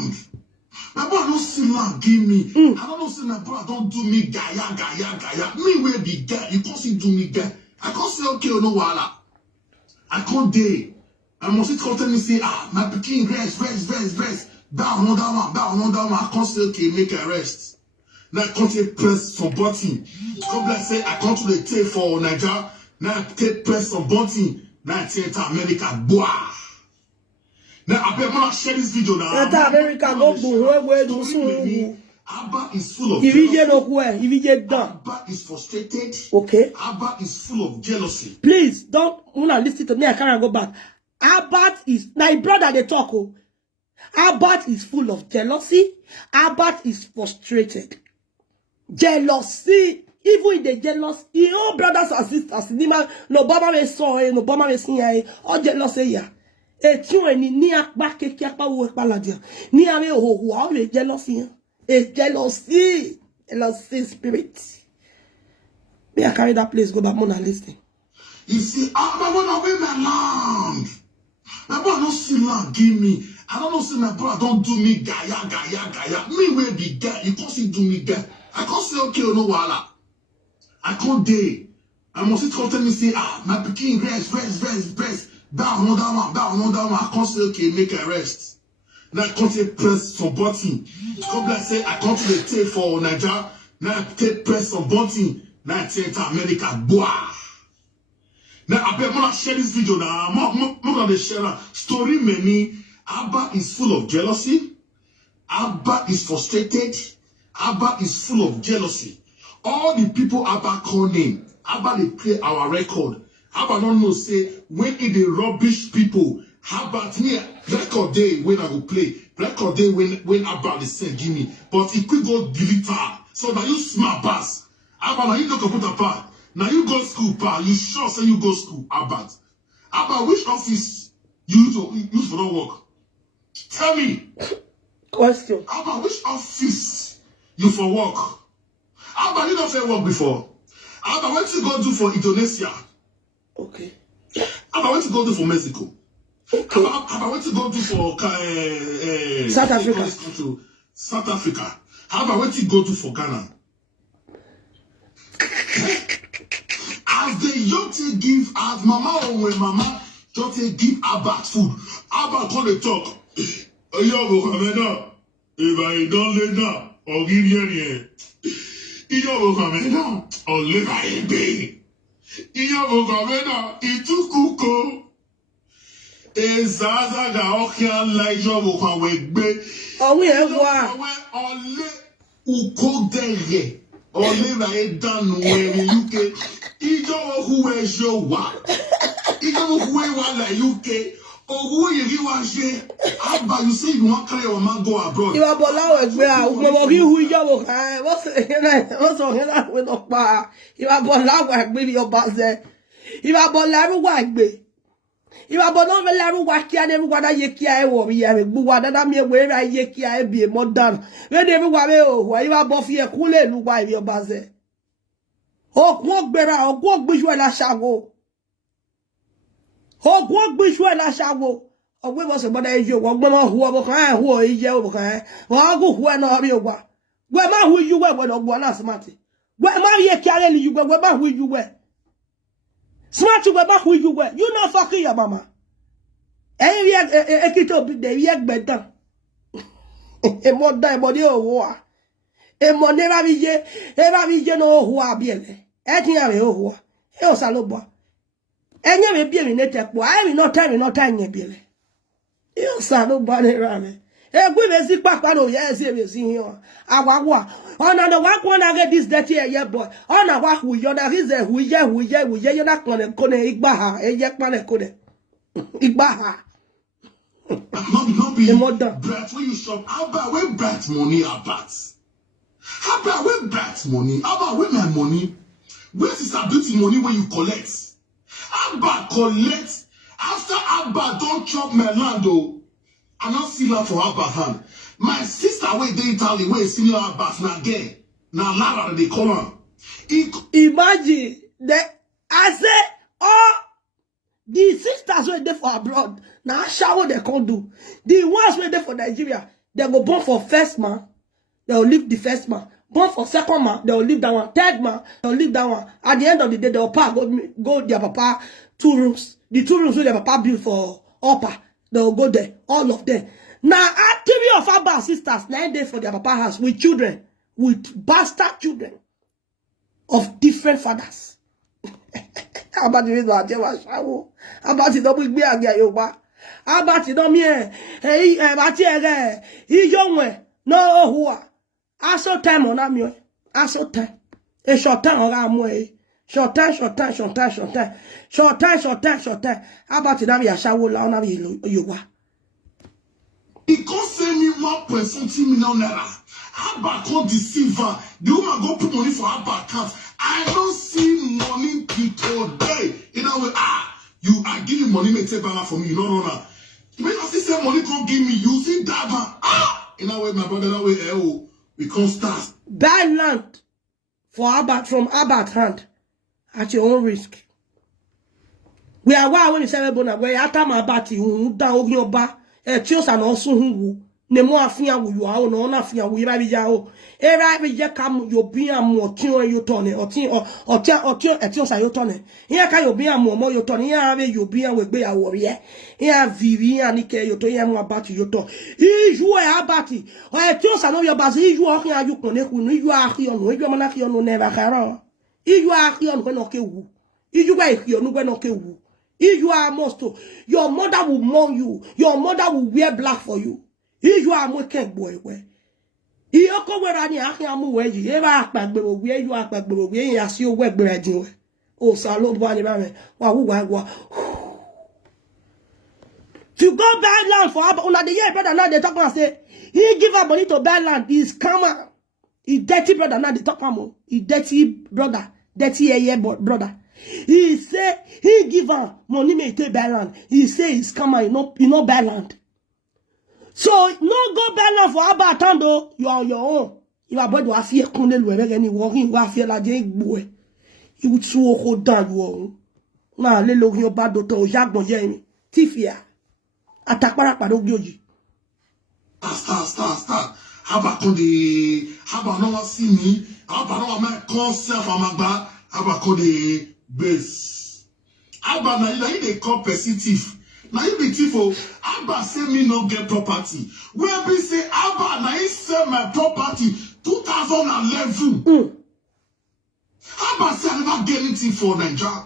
land. My boy don't see land, give me. I don't know, say my brother don't do me gaya. Me will be there. You can't see do me there. I can't say okay or no wala. I can't day. I must tell me say, my picking rest. Down another one. I can't say okay, make a rest. Now I can't say press some button. Come like say I can't do the tape for Nigeria. Now I take press some button. Now I take to America. Boah. Now I better share this video now. America go Abba is full of jealousy. Abba is frustrated. Okay. Abba is full of jealousy. Please don't wanna listen to me. I can't go back. Abba is my brother. They talk. Abba is full of jealousy. Abba is frustrated. Jealousy. Even if they jealous, your own brothers and sisters. No Baba may saw. No Baba may see. All jealousy. Yeah. Et tu es ni akba keke akba ou akba la dia. Ni ame ho ame jealousy. Et jealousy spirit. May I carry that place go back more and listen. You see, I want to win my land. My brother don't see land, give me. I don't know, say my brother don't do me gaya. Me will be there. You can't see do me there. I can't say okay or no wala. I can't day. I must tell me say, my picking rest. Down another one. I can't say okay, make a rest. Now I can't say press some button. Come like say I can't do the tape for Nigeria. Now I take press some button. Now I take to America. Boah. Now I better share this video now. I'm gonna share a story many. Abba is full of jealousy. Abba is frustrated. Abba is full of jealousy. All the people Abba call name. Abba they play our record. Abba don't know say when it the rubbish people. How about me? Record day when I go play. Record day when Abba they say give me. But it could go delete her. So now you smart pass. Abba now you no computer part. Now you go school pa. You sure say you go school Abba. Abba which office you use for no work? Tell me. Question. Abba which office you for work? Abba you don't say work before. Abba what you go do for Indonesia? Okay. Abba what you go do for Mexico? Okay. Abba what you go do for South Africa. South Africa. Abba what you go do for Ghana? As the young give, as mama or when mama don't give Abba food, Abba call the talk. Yo, Mohammed, if I don't let now, or give you Yo, Mohammed, or live I be. Yo, Mohammed, it took Kuko. Ezaza ga okian like Yo, Mohammed, be. Oh, we have one. Ole uko deye. Ole na e danu where you get. Ijo who is your wa. Even who are like UK, or who you want to Abba, you say you want to carry your man go abroad. You are below as well. Who you are? What's on here with a bar? You are below with your Obazee. You are below white. You are below the level wacky and everyone I yekia or we have a boo that me where I yekia be more done. When everyone where you are both here cool and why your Obazee. Oh, walk better, or walk bushwell I shall go. Oh, walk bushwell I shall go. Oh, we was about a joke, one who are you, well, go who are not your one. Where my who you were when one last matty. Where my ye carrying you were, where who you were. Smart to where who you were. You know fucking your mama. And a kid of the yak better. A more diamond war. E mo never be ye no who are bien. Eti ave ho. E o salobo. Enye me bien ne tekpo. I will not time ye bien. E o salobo ne rame. E gwe be si papa no yes e be si here. Awawa. Ona the work one get this dirty ye boy. Ona wa hu yo na is hu ye you na kone igba ha. E ye kwane kone. Igba ha. Not be brat when you shop. How about when brat money are bats? How about when brat money? How about when my money? Where's this ability money when you collect? Abba collect after Abba don't chop my land though. I not see that for Abba hand. My sister wait they Italy where see Abba now again. Now Lara they call her. Imagine that I say oh the sisters were there for abroad. Now shower they can't do. The ones were there for Nigeria. They go born for first man. They'll leave the first man. Born for second man, they'll leave that one. Third man, they'll leave that one. At the end of the day, they'll go their papa 2 rooms. The 2 rooms where their papa built for upper, they'll go there. All of them. Now, 3 of our sisters, 9 days for their papa house with children, with bastard children of different fathers. How about the reason I tell you? How about it? Don't be a guy, you ba. How about it? Don't me. Hey, about it. He young way. No, who are? I saw time on that me. I saw time. A short time on that way. Short time. How about it? I shall will on you. He can't send me 1.something million naira. Abba can't deceive her. The woman go put money for Abba account. I don't see money today. You know, you are giving money, may take back for me. No. When I see some money can't give me, you see that you know what, my brother, that way, we can't start. Buy land for Abba from Abba's hand at your own risk. We are why when you say where after my batty who down your bar, chose and also who ne mo afia wo you are no na afia wo ira bi ja o era bi je kam yo bi am o tin o yo tone o tin etin sa yo tone here ka yo bi am mo yo tone here be yo bi am we gbe ya wo re here vivi ani ke yo to here mo about yo to iju e abati o etin sa no yo ba se iju o kin aju kun ne ku no iju a ki onu iju ma na ki onu ne ba karo iju a ki onu no ke wu iju ba ki onu gbe no ke wu iju a most your mother will mourn you, your mother will wear black for you. You are more cake boy. You come where I am where you ever act back, but where you act back, but where you see your web bread. Oh, Salo Bunny Mammy. To go buy land for Abba, the year brother now they talk and say, he give up money to buy land, he's scammer. He dirty brother now they talk about he dirty brother, dirty brother. He say he give her money may take buy land. He say he's scammer, you know buy land. So, no go better for Abba Tando, you are on your own. You are about to fear Kundel wherever any walking, you are fear like a boy. You would so hold down you own. Now, little your bad daughter, Jack Bonjami, Tifia. Attack Parapado Gyoji. Start. How about the how about no one see me? How about no one call self amagba? How about the base? How about now they call positive? Now you be tifo, Abba say me no get property. Where be say Abba now he sell my property 2011. Abba say I never get anything for Nigeria.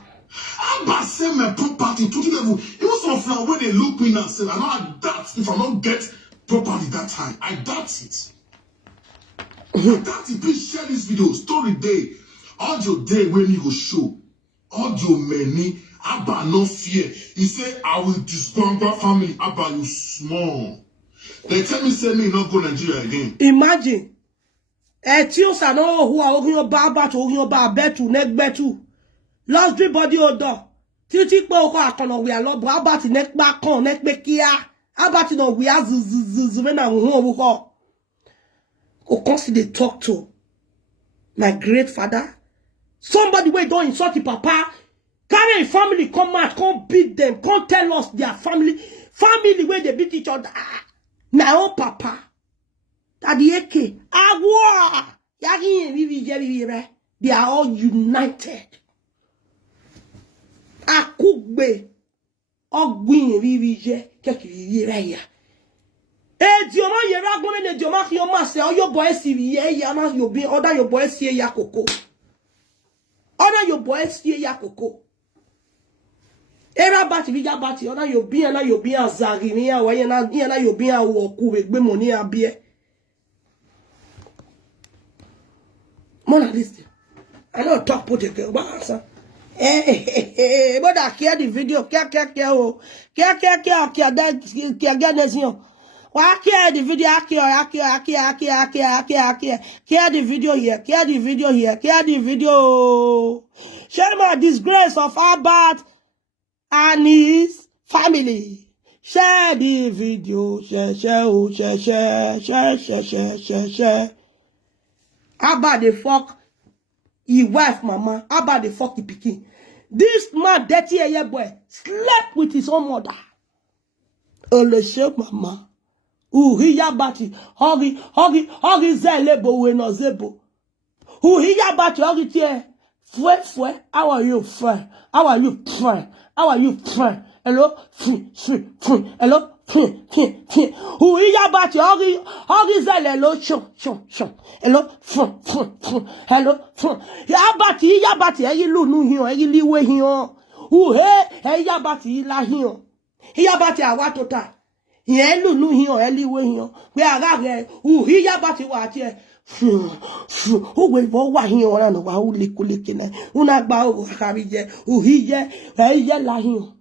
Abba sell my property 2011. It was of now when they look me and say I don't doubt if I don't get property that time. I doubt it. I doubt it. Please share this video. Story day. Audio day when you go show. Audio many. Abba no fear. He said, I will disband family. Abba, you small. They tell me, say me not go Nigeria again. Imagine. Etio sano who are ogin baba to ogin ba betu nek betu. Lost body odor. Titi po ko akono we are lo baba ti nek ba kon nek be kia. Abati no we are zuzuzumena hu ko. Go consider talk to my great father. Somebody wey don't insult the papa. Carry a family come out, come beat them, come tell us their family where they beat each other. My own papa. Daddy Eke. Agua. They are all united. Akugbe. Ogwin vivije. Keki vivireya. Dioma yera gomene dioma ki oma se oyo boy si ye ya na yo bin other your boy si ya koko. Other your boy si ya koko. Era bati bija bati other your bin na yo bin azari ni ya wa ye na yo bin awo ku we gbe money abie. Mona listen. I don't talk put it but answer. But I care the video care oh. Care Why care the video? Care the video here. Care the video here. Care the video. Share my disgrace of Abba and his family. Share the video. Share. Abba the fuck he wife mama. Abba the fuck he pikin. This man, dirty year boy, slept with his own mother. Oleshe mama. Uhiya bati, hori zele we no zebo. Uhiya bati, hori tie, fwe, how are you, friend? How are you, friend? Hello, hello, Uhiya bati, hori zele lo, shon. Hello, hello, ya bati, egi lunu hiyo, egi liwe hiyo. Ya bati, la hiyo. Ya bati, awatota. Ye lunu hiyo eliwe hiyo we agage uhiya bati wa tie we bo wa hiyo na no wa ulikulike na una gba o karije uhiye eye la hiyo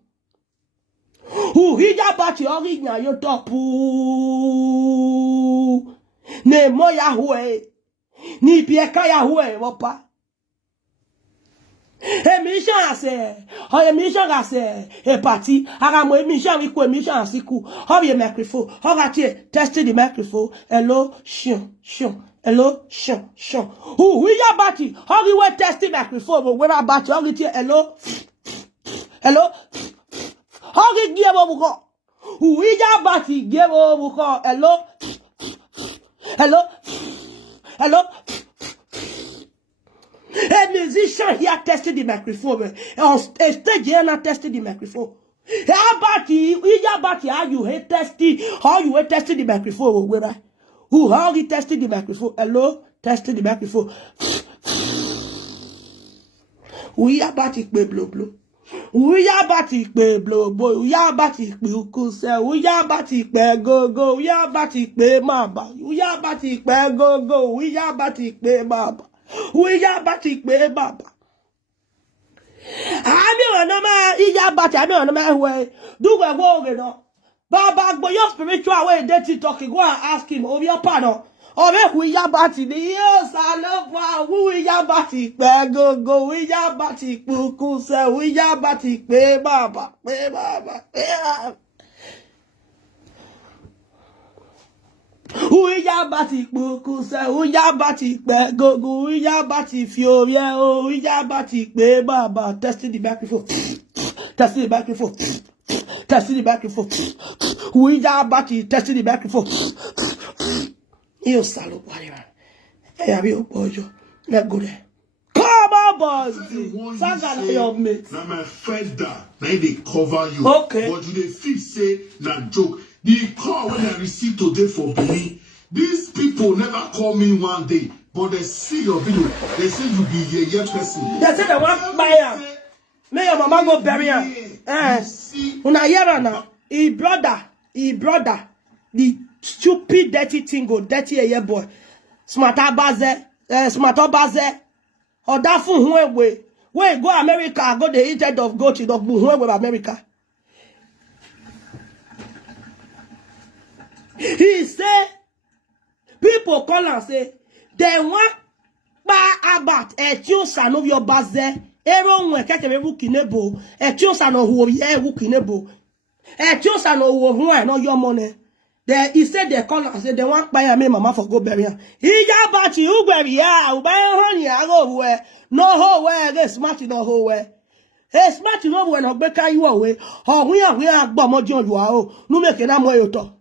uhiya bati ori yan yo topu ne mo ya hue ni bi eka ya hue wo pa Emission ase e party agamo emission wi ko emission asiku how your microphone how got testing the microphone hello shun hello shun we ya bati how we were testing microphone but when about how it hello how we give over go we ya bati give over go hello A musician here tested the microphone. On stage here not tested the microphone. How about you hate testing? How you hate testing the microphone? How he tested the microphone? Hello, tested the microphone. We about it blow. We about it blow boy. We about it kuse. We about it go. We about it maba. We about it go. We about it maba. We ya bati pe baba. Ami ona ma iya bati ami ona ma we. Do we go no. Baba gbo your spiritual way dirty talking. Go and ask him of your pano. Ove we ya bati ni yo salova. We ya bati pe go. We ya bati kuku se. We ya bati pe baba. Uya bati kuku se uya bati pe gogo uya bati fiore o uya bati pe baba testing the microphone uya bati testing the microphone you salo whatever hey abi ojo let go there come on boys saga your mate na my feather na they cover you okay but you dey feel say na joke. The call when I received today for Benin, these people never call me one day, but they see your video. They say you be a person. They say they want buy. May your mama go bury her. Una hear now. He brother, the stupid dirty thing go dirty a year boy. Smart Obazee. Oda fun huewe. When go America, go the head of goat in of Buhwe with America. He say, people call and say, they want ba about a tiosan of your Obazee. Everyone will catch a wukinebo, a tiosan of who ye wukinebo, a tiosan of who know your money. He said they call and say they want buy a me mama for go bury her. He ya bat you bury ya, buy honey, I go where no whole way, they smart in the whole way. Hey, smart in over when I better you away, or we are Bomojo, you are, no making a moyoto.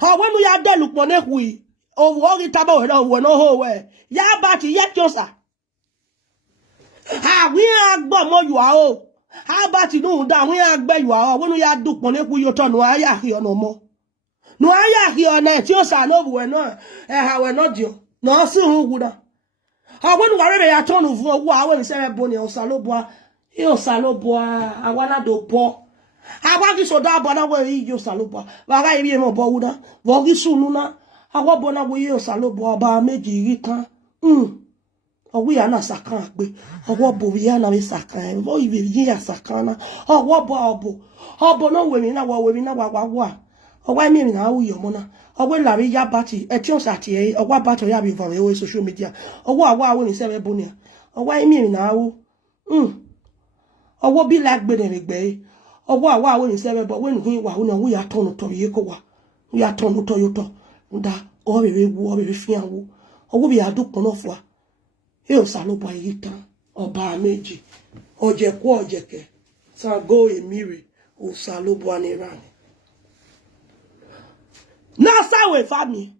Or when we are done, look one we, or walking tabo, no whole way. Ya bat yet yosa. Ah, we are Bomo, you are. How about you know that we are bad you are when we are do connect with your turn, no, I are here no more. No, I are here on it, yosa no, we're not, how we're not you. No, soon who would. I wouldn't worry a ton of war, I wouldn't say a bonny or saloboa. You saloboa, I wanna do poor. I want you so that, but I will eat your saloboa. But I be more bowder, Vogi sununa. I want bona with you saloboa, but meji rita. Or we are not sakan, or what boviana is sakan, or you be sakana, or what bobo. Or bono women, our women, our or why me now, your mona. Or when Larry ya batty, a chance at ye, or what battle ya be for the social media, or what when it's ever bonia. Or why me now? Or what be like Benedict Bay, or what when it's ever, but when we are torn to Yekowa, we are torn to Toyota, that or we war with Fiawu, or we are do Ponofwa. He'll salopa yita, or bar meji, or Jekwa Jeke, so go a miri, or salobuani rang. Now, sorry, family.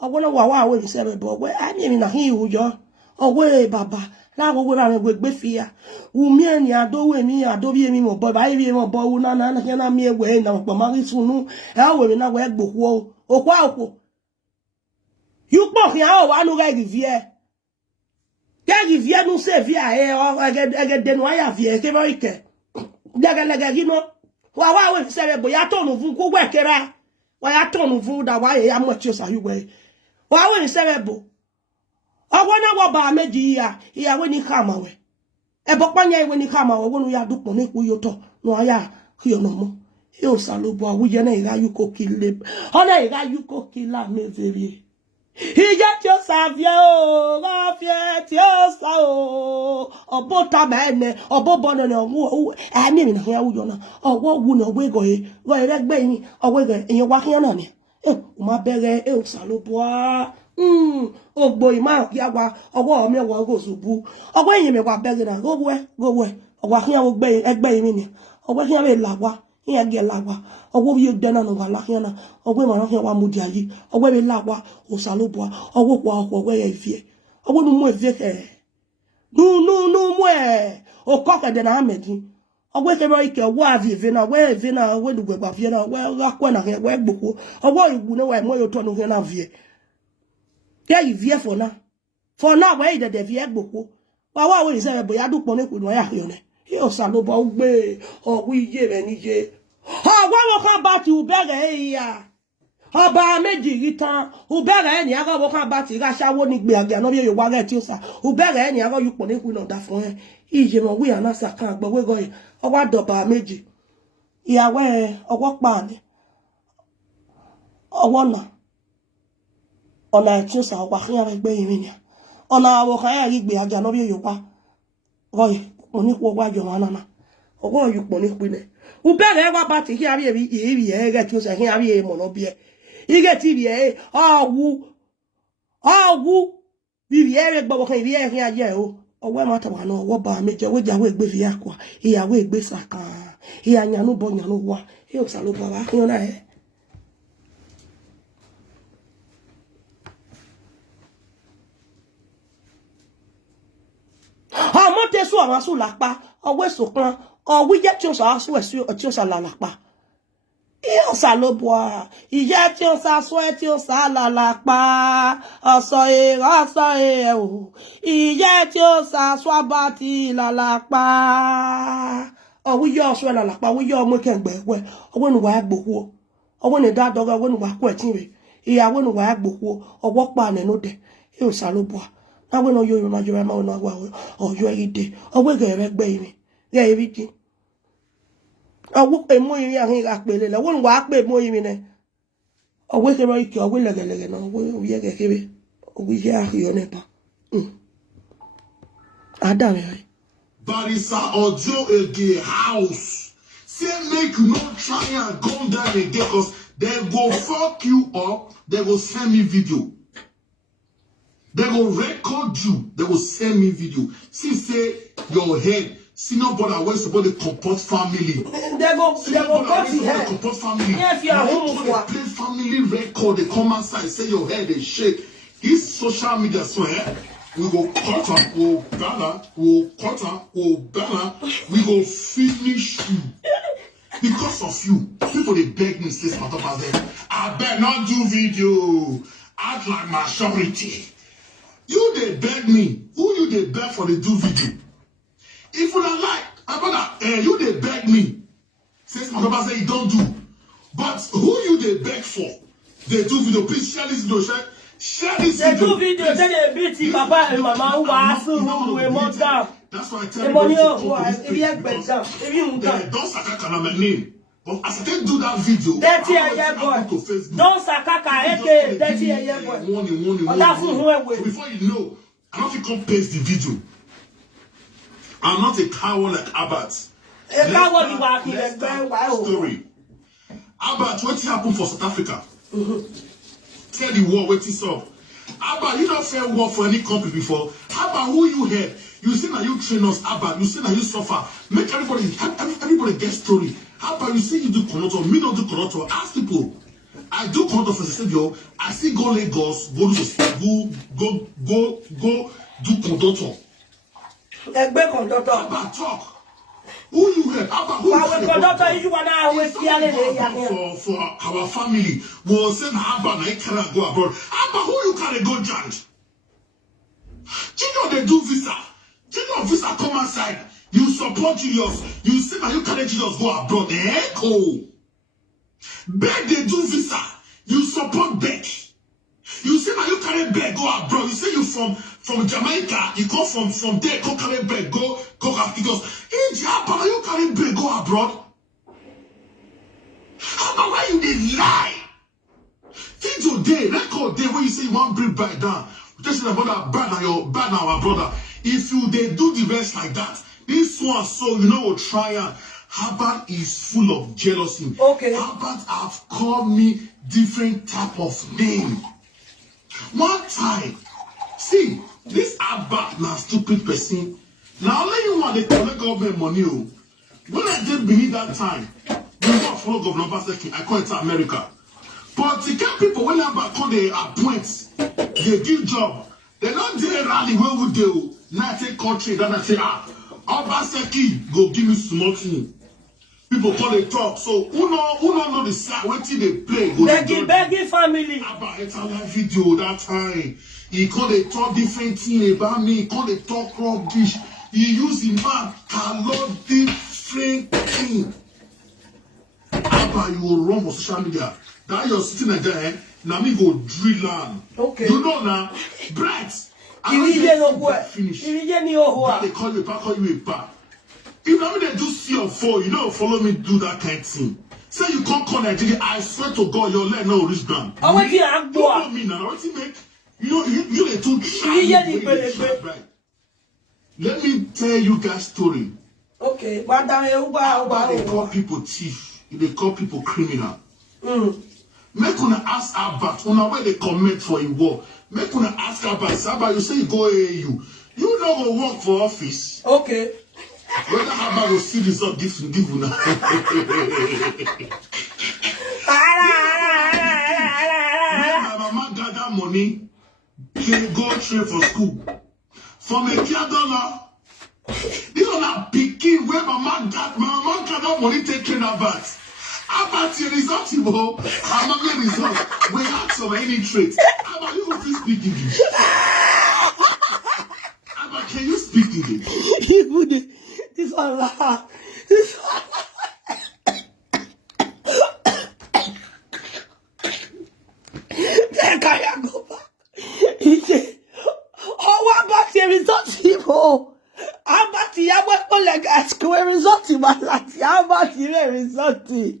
I wonder why when you say, but where I mean, I hear you, or where, Baba. Now, we're running with Biffia. Women, ya do me, I do me more, but I be more bow, nana, and me away now, but Mammy soon, I will not wear book wall, or wow. You both now, I know I give ye. Then if you no say via, or I get then why have ye, Kevarike. Like, you know, why when you say, but I told you, go work it. Why I told you that why I am what you say you way. Why when you say bo? I wanna go by meji here when you come away. A book when you come away when we are doing you talk. No, I are here no more. You salubo, we you cook kill lip. Honor, you cook kill me very. He get your savio, off yet, your so, or bota bene, or bobon, or I mean, here, or what would no wiggle, where that baby, or wiggle, and you're walking on it. Oh, my beggar, el salobois. Oh, boy, ma, yawa, or what me goes to boo, or when you may walk beggar, go away, or walking out bay, egg bay mini, or what here may lawa. Here get lawa, or what you done on Lahiana, or women here one mudiayi, or where lawa, or salubwa, or walk or where fear, or what more vicar. No more, or cocker than I met him. Or whatever I can, why Vina, where Vina, where the web of Vienna, where Lakwana here, where book, or why you know where more turn of Hena Vie. There you veer for now. For now, where the Viet book. Why would you say, but I do connect with my Ahione? Here, Saloba, way, or we give any jay. Oh, why will come back to beggar here? Oh, by Meji, return, who beggar any other will come back to Gasha, won't be again, no, you want to tell who beggar any other you connect with on that for her. Even we are not second, but we're going. Oh, what do by Meji? Yeah, where, or what band? Oh, one. On a choose our walking away, baby. On our walking, be again, no, you are. Boy, only what your manana. Or what you connect with it. Who better ever bat here, get you say here, monobia. You get TV, woo, we Eric Bobo here, yeah, or where matter one or what by major with your wig with Yakwa, he away with Saka, he and Yanu Bonyanua, he was a look of Hiona. How much they saw us who lakpa, or West Oakland, or we get yours as West or Chosa Lakpa. Il salobois, il y a tion sa souhait tion sa la lakpa, asoe, il y a tion sa soit bâti la lakpa. Oh, we your swell la lakpa, we your moken be, where, or when we have book, or when a dog, or when we are quitting, he are when we have book, or walk by and no day. Il salobois. I will know you na you ma no wa or you everyday. O we go be gbe mi. Yeah, everything. I wo e mo yin ya hin ga pe le. Won wa pe mo yin mi ne. O we ke ro iki o we lege no. O ye ke kebe. O we ya yo ne pa. Adam eh. Barisa Audio again house. Say make you not try and come down again because they go fuck you up. They go send me video. They go record you. They will send me video. See say your head. See nobody wants about the comport family. They go cut his head. Comport family. Yes, you are home. Play family record. They come outside. Say your head is shake. This social media swear. We go cut her, we'll banner, we'll cut her, we'll banner, we go finish you. Because of you, people they beg me, say, I better not do video. Act like maturity. You they beg me. Who you they beg for the do video? If you don't like, you they beg me. Says my papa say you don't do. But who you they beg for? They do video. Please share this video. Share this video. They do video. They beat papa and mama who are who we want down. That's why I tell the you money because don't sakaka na my name. But as I didn't do that video, dirty boy. Don't sakaka, okay, dirty boy. So before you know, I don't think I paste the video. I'm not a coward like Abbott. A coward you are in story. Abbott, what happened for South Africa? Tell the war what is up. Abba, you don't fair war for any country before. Abba, who you had? You see now you train us, Abba. You see now you suffer. Make everybody get story. Abba, you see you do connotor, me don't do connotor. Ask people. I do connotor for the savior. I see go Lagos, go do conductor. Abba talk. Who you had? Abba, who you had? For our family, we'll send Abba and Ekara go abroad. Abba, who you can go judge? You know they do visa. You know visa come outside. You support Julius. You say now you carry Jesus go abroad. Echo. Beg they do visa. You support Beck. You say now you carry Beck go abroad. You say you from Jamaica. You go from there. Go carry Beck. Go Africa. In Japan, you carry Beck go abroad. How about why you did lie? Video day, record day where you say you want to bring back down. Just say about bad now our brother. If you they do the rest like that, this one so you know will try and Herbert is full of jealousy. Okay. Herbert have called me different type of name. One time, see, this Herbert now stupid person. Now only you want to collect government money. When I did believe that time, we want to follow Governor Obazee. I call it America. But the kind people when Herbert come they appoint, they give job. They don't do a rally where would they now take country then I say Obazee go give me small thing. People call it talk. So who know the side what they play? Begging family. About it's a live video that time. He called they talk different thing about me. He called they talk rubbish. He use him man color different thing. Abba, you will run for social media. That you're sitting there, now me go drill on. Okay. You know now, bright. Finish. They call you back, call you a back. If I mean they do see or fall, you don't follow me do that kind of thing. Say you can't call Nigeria, I swear to God, your leg no reach down. I want you to do not mean now. What you make? You they too shy. Let me tell you guys story. Okay. They call people thief. They call people criminal. Make una ask Albert, una where they commit for a war. Make una ask Albert, you say you go AAU. You don't go work for office. Okay. Whether Albert will see result, give una. My mama gather money, can go train for school. From $1. This one a picking where my mama gather money take train Albert. About your result, I'm not going to result. We ask for any traits. About you can speak English. About can you speak English? This one laugh. This one Then can you go back? He said, oh, what go like a square result in my life. How about you resulting?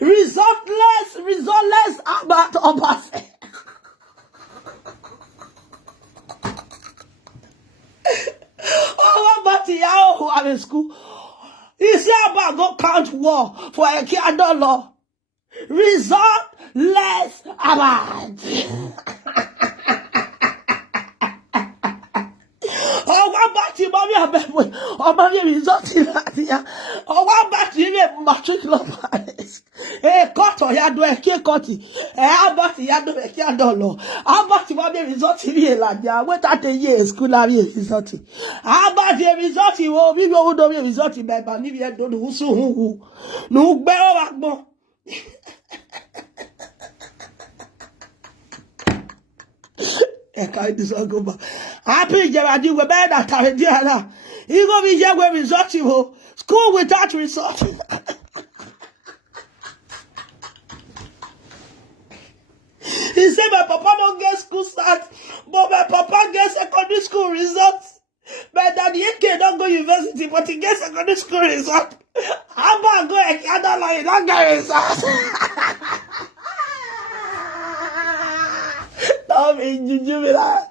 Resultless about Obazee. Oh, but how who are in school? You see about go count war for a candle law. Resultless about. Oh, what about you, mommy? Oh, mommy, resulting that here. Oh, what about you? Matriculous. Eh, cut or ya do a cake cutty. Eh, how about ya do a candle law? How about you, mommy, resulting here like ya? Wait at a year, school are resulting. How about the resulting? Oh, we go do a resulting, baby. And if you don't know who, no, bear. This one go back. Happy Gerardine, we better that time. You go be here where resort you school without resort. He said my papa don't get school start, but my papa gets secondary school results. My daddy don't go university, but he gets secondary school result. How about go a candle line, not get result? I mean, you be like,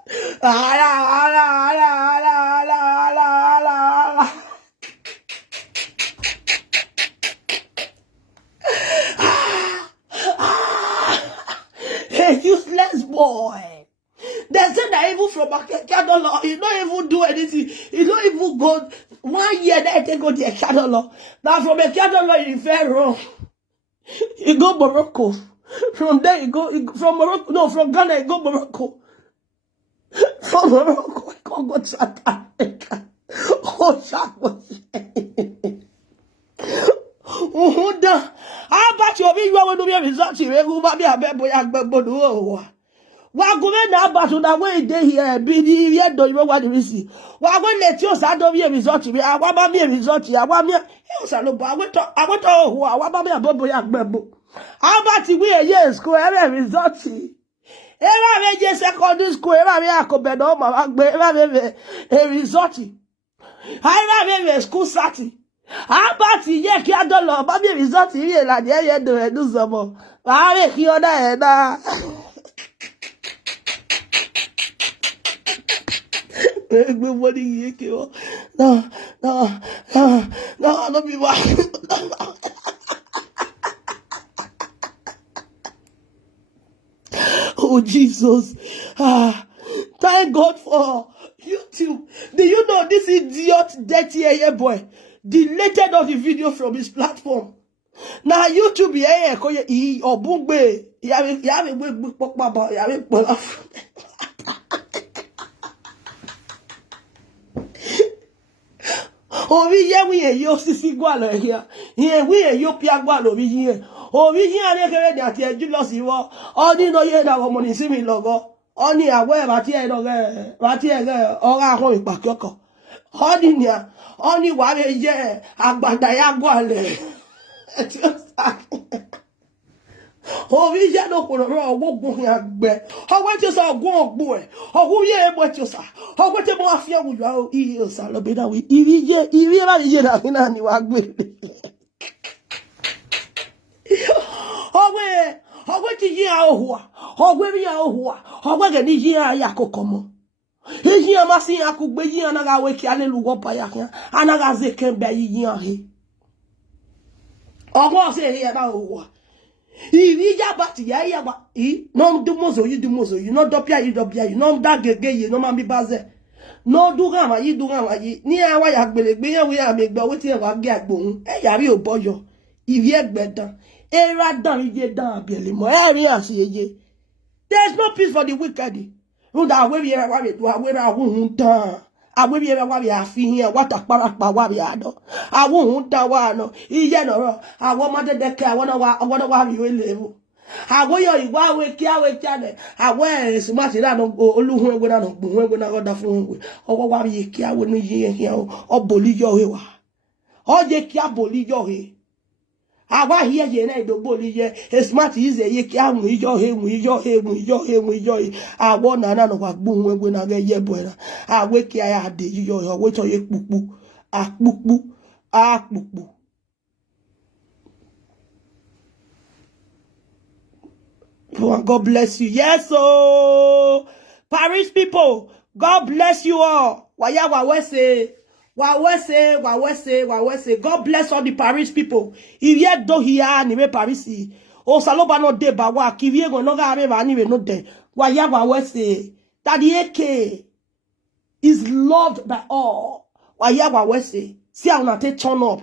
a useless boy. They said that even from a candle law, he don't even do anything. He don't even go 1 year that they go to a candle law. Now from a candle law, he fell wrong. He go Morocco. From there, from Morocco, no, from Ghana, you go Morocco. From Morocco, you go to South Africa. Oh, South Africa. How about you? You want to be a result? You will be a baby. Why go in now? But on the way they here, be the year don't you want to see? Why go let you start to be a result? I want me a result. I want me. I want to. I want me a baby. How about we a year school? Every result. Every year secondary school. Every year a result. Every school starting. How about the year can't law? But the result here like the year do some more. I hear that. Everybody here, no, don't be wild. Oh, Jesus. Thank God for YouTube. Do you know this idiot, dirty hair boy deleted all the video from his platform? Now, YouTube, or Bugbe, we yo sisi gwalo here. Here we yo pia gwalo we here. We here re that here jealous iwo. Oni no ye na money see me logo. Oni awe ba ti e no ge, ba ti e ge ora ko ipakoko. Oni nia, oni wa re ye agbada ya gwale. We here no ko ro ogun agbe. O we ti so ogun ogbo e. O ye e bo ti sa. O we ti mo afia wu yo i o sa lo be da we. Ivie ra ye na kina ni wa gbe. O we ti yi a ohua. O we bi a ohua. O we ge ni yi a ya kokomo. Yi a ma si akugbe yi na ga we ki alelu wo pa ya kan. Ana ga ze ken be yi a he. O go se ye ba ohua. Ivie ja bati ya ya ba. No do mozo you no dopia you no da gege you no ma bi baze. No do ga ma yi ni awa ya gbelegbe yan we ya me gbo we ti e wa ge agbohun e ya ri oboyo Ivie gbedan era dan ije dan abele mo e ri aseye. There's no peace for the wicked. Who that we era wa do we ra hun dan awe bi era wa bi afihin wa ta parapa wa bi ado awo hun dan wa no iye no ro awo mo dede ke awo no wa bi we lewo awo yo iwa we ki awe chane awo e smart ra no oluhun egbe na no gbohun egbe na oda fun egbe owo wa bi ki awo ni ye o boli yo he wa o je ki aboli yo he Awa here ye na do boli ye. Smart is ye ki amu ijo he mu ijo he mu ijo he mu ijo he. Awo na na no wa gbu we na ge ye boy na. Awe ki aya de ijo he we to ye pupu. Akpupu. Akpupu. God bless you. Yes, oh, Paris people, God bless you all. Waya wawese, wawese, wawese, wawese. God bless all the Paris people. If yet do here ni me Paris. O saloba no de ba wa kivie go no ga me ba ni we no de. Waya wawese. Daddy AK is loved by all. Waya wawese. See how na take turn up.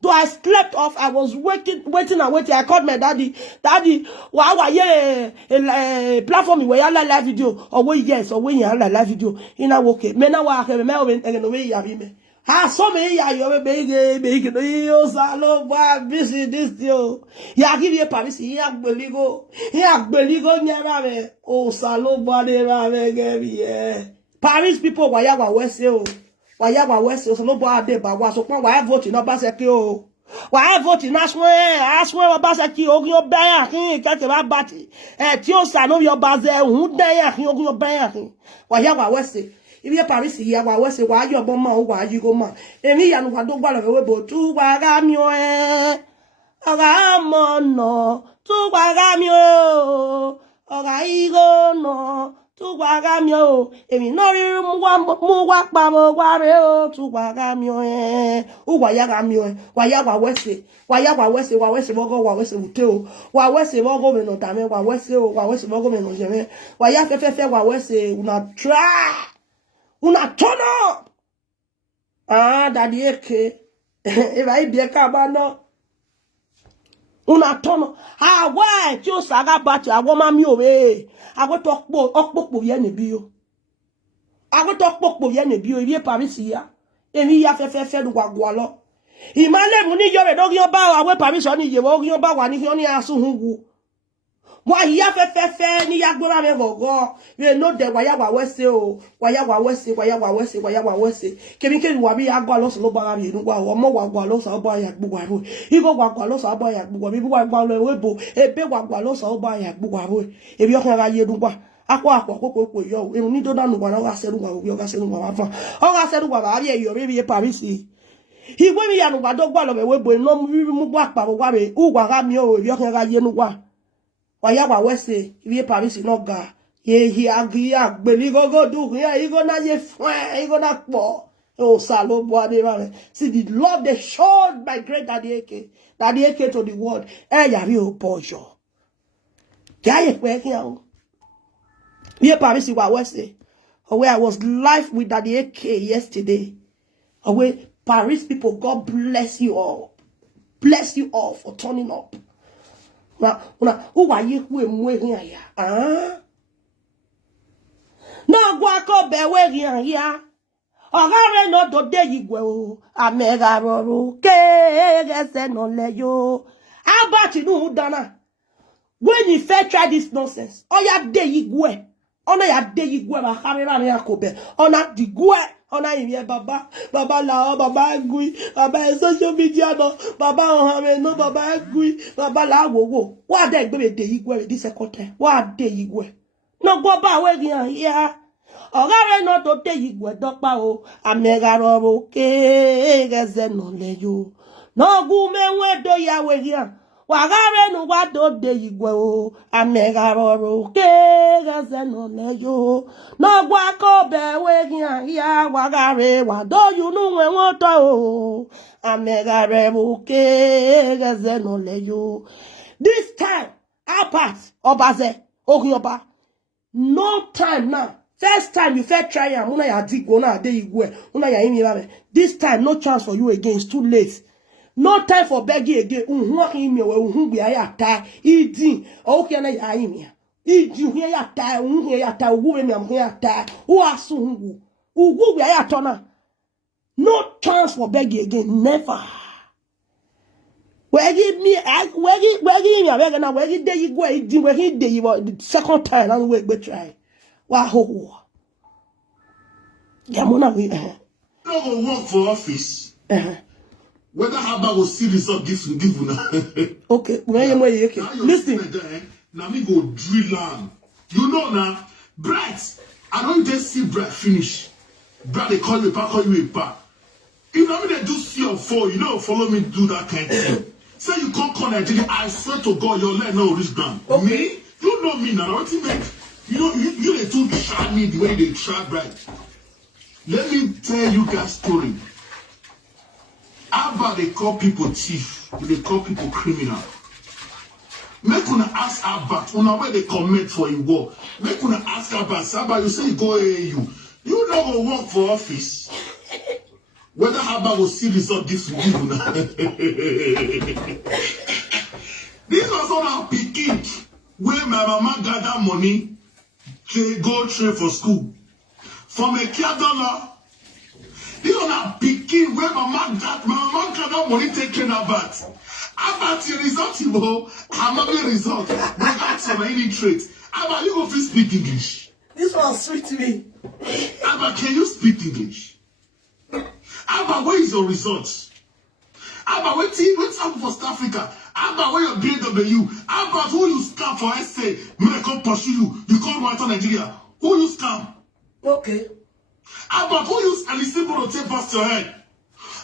Though I slept off, I was waiting. I called my daddy. Daddy, why yeah, platform where you live video or where yes or when you live video. In a okay, me now I have me and the way you have me. Ah, so me ya you big you salo wa busy this yo. Ya give you Paris ya beligo never me. Oh salo wa never me. Paris people why ya west yo. Why ya west so no boy dey ba wa so pon why vote no ba se ki o why vote na aswe ba se ki ogun yo ben akin ke ba bati ti o sa no yo ba ze hun den akin ogun yo ben akin why ya west ibi Paris ya wa west wa yo bon ma o wa yi go ma emi ya no wa do gba lo we bo tu wa ga mi o oga mo no tu wa ga mi o oga igo no tu waga mi o emi no ri mu wa pa mo wa re o tu waga mi o u wa ya ga mi o wa ya wa wese wa wese bogo wa wese ute o wa wese bogo me no ta me wa wese bogo me no je me wa ya fe wa wese una try una turn up ah daddy eke e ba ibi ka ba no una turn ah why ti o saga ba ti awo ma mi o we ago to opopo ye ne bi o ago to opopo ye ne bi o ibi Paris ya emi ya fe lu gwagwa lo imale mu ni yo re do yo ba awe Paris o ni ye wo yo ba wa ni yo ni asu hungu wa ya fe ni ya gbora me gogo we no de wa ya wa wese o wa ya wa wese kemi ke wa bi agwa lo so lo ba bi nu wa o mo wa gwa lo so ba ya gbugwa ro igo wa gwa lo so ba ya gbugwa bi wa gwa lo webo ebe wa gwa lo so ba ya gbugwa ro ebi o kan ra ye nu wa akwa kokoko yo e ni do na nu wa na ga se nu wa o ga se nu wa fa o ga se nu wa ba ye yo bi Paris igwe mi ya nu wa do gwa lo webo no mu gwa pa wa re u gwa ga mi o ebi o kan ra ye nu wa waya wa wese ibi Paris no ga ye agi agbeli gogo du ya igo na ye fun igo na po o salo bo ade ba see the love they showed by great daddy AK to the world ya ri o pojo ya ye pe ki o ibi Paris wa wese where I was live with daddy AK yesterday away Paris people, God bless you all for turning up. Una who are you who ya no gwa ko be we ya ogare no do de igwe o amega roru ke gese no le yo about you dana when you first try this nonsense oya de igwe ona ya de igwe ba kamera ni akobe ona di gwe ona imi baba la baba gui baba social media no baba ohame no baba gui baba la wowo wa de gbe de igwe this second time wa de igwe no go ba we yan ya ogare no to de igwe dopa o amega robo ke geze no le yo no gu me we do ya we yan wagare no wa do de igwe o amega robo ke geze no le yo no gwa ko be we yan ya wagare wa do you nu we won to o amega robo ke geze no le yo this time apart Obazee Ogunyoba no time now first time you first try am una ya digwo na de igwe una ya imi ba this time no chance for you again, it's too late. No time for begging again. Imi we gbe aya ta idin o ke na ya imi idin hu ya ta hu ya ta wu me am ya ta who asu hu wu gbe aya to na no chance for begging again, never. Wegi me me abeg na wegi de igwe idin wegi de the second time and we try wa ho ya mo na we no go work for office Whether Abba will see result give now. Okay, listen. Now me go drill land. You know now, bread. I don't just see bread finish. Bread they call you a pa. If I mean they do see or four, you know, follow me do that kind of thing. Say you can't call Nigeria, I swear to God, your leg no reach down. Okay. Me? You know me now. What you make? You know, you they too try me the way they try bread. Let me tell you guys story. Abba they call people thief, they call people criminal. Make una ask Abba, una where they commit for a war. Make una ask Abba, Abba, you say you go AU. You not go work for office. Whether Abba will see result this will give una. This was on our picking where my mama gather money to go train for school. From a $1. This was our picking where my mama gather money to train about. About your result, you know, I'm not the result. Without some any traits. Abba, you go fit speak English. This one sweet to me. Abba, can you speak English? Abba, where is your results? Abba, what's up for South Africa? Abba, where your grade W? Abba, who you scam for essay? When I come pursue you, you come right on Nigeria. Who you scam? Okay. Abba, who use an symbol to take past your head?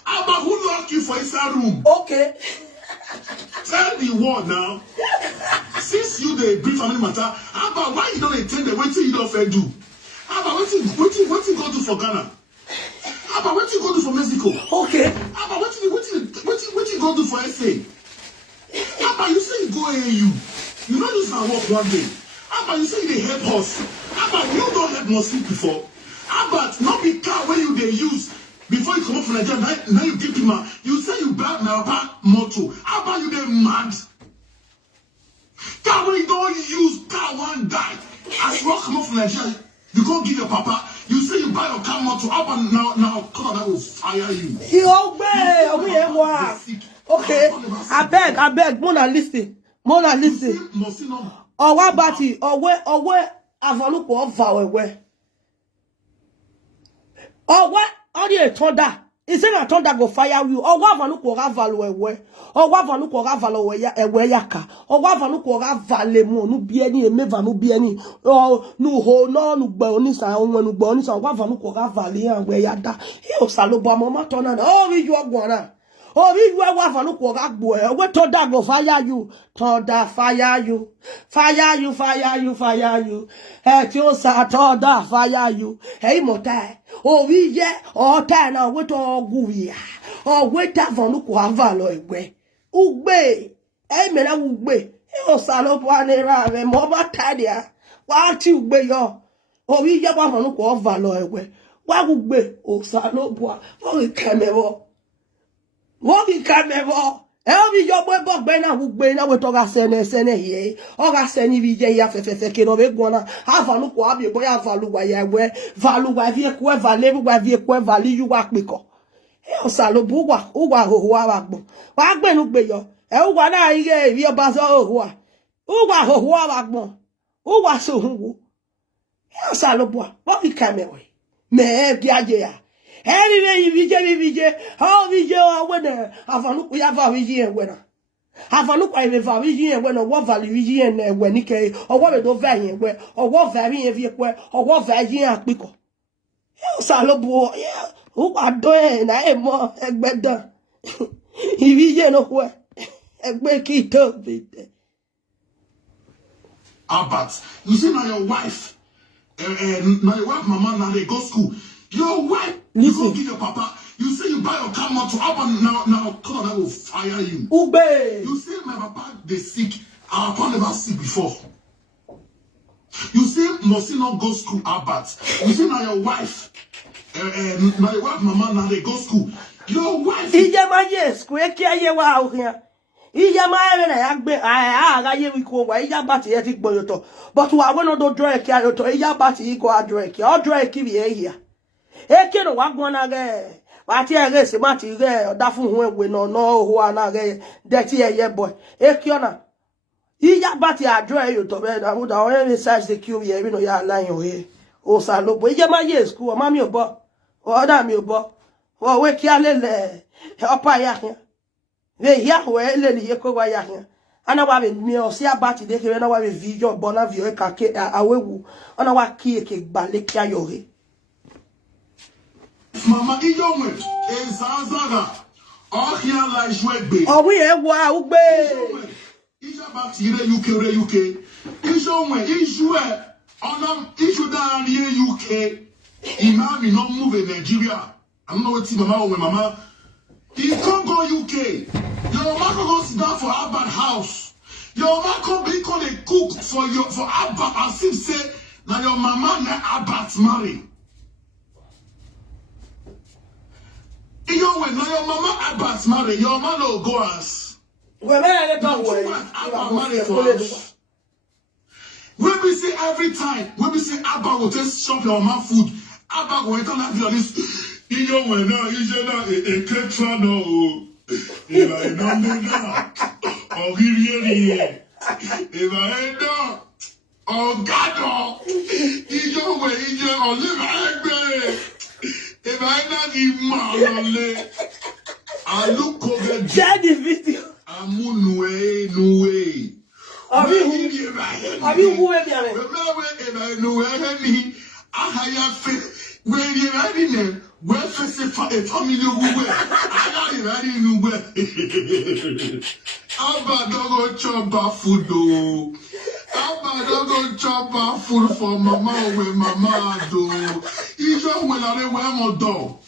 Abba, who lock you for inside room? Okay. Tell the world now. Since you the brief family matter, Abba, why you don't attend the waiting you don't fair do? Abba, what you go do for Ghana? Abba, what you go do for Mexico? Okay. Abba, what you go do for SA? Abba, you say you go AU. You don't use our work one day. Abba, you say they help us. Abba, you don't help Muslim before. Abba, not be car where you they use. Before you come up from Nigeria, now you give him a, you say you buy my motor. Abba, you they mad. Car when you don't use, car one die. As you come up from Nigeria, you can't give your papa. You say you buy your car motor. Abba, now, come on, I will fire you. You obey. Okay. I beg. Mona listen. Owa bati, owe, avalupo ovawewe. Owe, odi e tonda. Ise na tonda go fire you. Owa avalupo ovaluwewe. Owa avalupo ovaluwe ya ewe yaka. Owa avalupo ovale mo nu bieni emeva nu bieni. Nu ho no nu gbe onisa onwe nu gbe onisa. Owa avalupo ovale ya ewe yada. Yo salobo amoma tona na. Oh we you agwana. Oh, we were one look what boy. We told that go fire you. Told that fire you. Fire you. Hey, Tiosa, told that fire you. Hey, Mota. Oh, we yeah. Oh, Tana, wait all gooey. Oh, wait that for look what valor away. Ugbe. Hey, Mena Ugbe. Oh, Salopane Rave, Moba Tadia. What you be yo? Oh, we yeah, one look what valor away. What Ugbe? Oh, Salopua. Oh, it came over. What we can never. Elvi your boy bog bena who bena we talk sene ye. Oga seni vije ya fefe kino be gwana. Have look what be boy avalu wa ya we. Valu wa vie kwe vale wa vie kwe vali you wa piko. E o salo buwa uwa ho wa gbo. Wa gbe nu gbe yo. E uwa na ige vi obazo ho wa. Uwa ho wa gbo. Uwa so hu. E o salo buwa. What we can never. Me biaje ya. Anyway, Vijay, how Vijay are winner. Have a look, we have a Vijay winner. Have a look, I have a Vijay winner, what value Vijay and when Nikkei, or what do value where, or what value if you were, or what value at Pico. Salobo, yeah, who are doing, I am more a better. Vijay no where, a break it up. But you see now your wife, now your wife, mama, now they go school. Your wife, you go give your papa. You say you buy your car motor up and now come on, I will fire you. Ube. You say my papa they sick. Our papa never sick before. You say must not go school, Albert. You say now your wife, my wife, mama, now they go school. Your wife. Ija ma yes, kwe kia ye wa auhia. Ija ma eve na yagbe aga ye wiko wa ija bati ye tik boyoto. But wa weno do draw kia yoto ija bati iko a draw kia. O draw ki bi here. Eke no wagwana ge. Wati ege se mati ge odafu huwe no huwa na ge deti ye boy. Eke ona. Ija bati a draw yoto be na muda o me search the queue ye no ya line yo he. O salobo ija ma ye school o ma mi obo. O da mi obo. Wo we ki alele opa ya here. We ya we le ye ko wa ya here. Ana wa me o si abati de ke na wa video bona video ka ke awewu. Ona wa ki ke gba le ki ayore. Mama Ijomwe, Ezazaga, all here like Jwegbe. Oh, we have wow, be. Ijabati UK. Ijomwe, Ijwe, Onam, Ijuda near UK. Imami not move in Nigeria. I don't know what Mama or Mama. He can't go UK. Your mama go sit down for Abba house. Your mama come be called a cook for Abba as if say, now your mama na Abba's marry. When your mama Abbas marry, your man will go as. When we say every time, when we say Abba will just shop your man food, Abba will enter that video this. You know when now you should not a creature no. If I don't do that, or really, if I don't, oh God, you know when you don't live. If I not even man, I look over share the video. I'm no way. Are you who are you? If I know any, I have when you're ready now, where first a family who I am ready no way. Abba don't go chop food though. Abba don't go chop food for mama with mama do. Ijo when I wear my dog.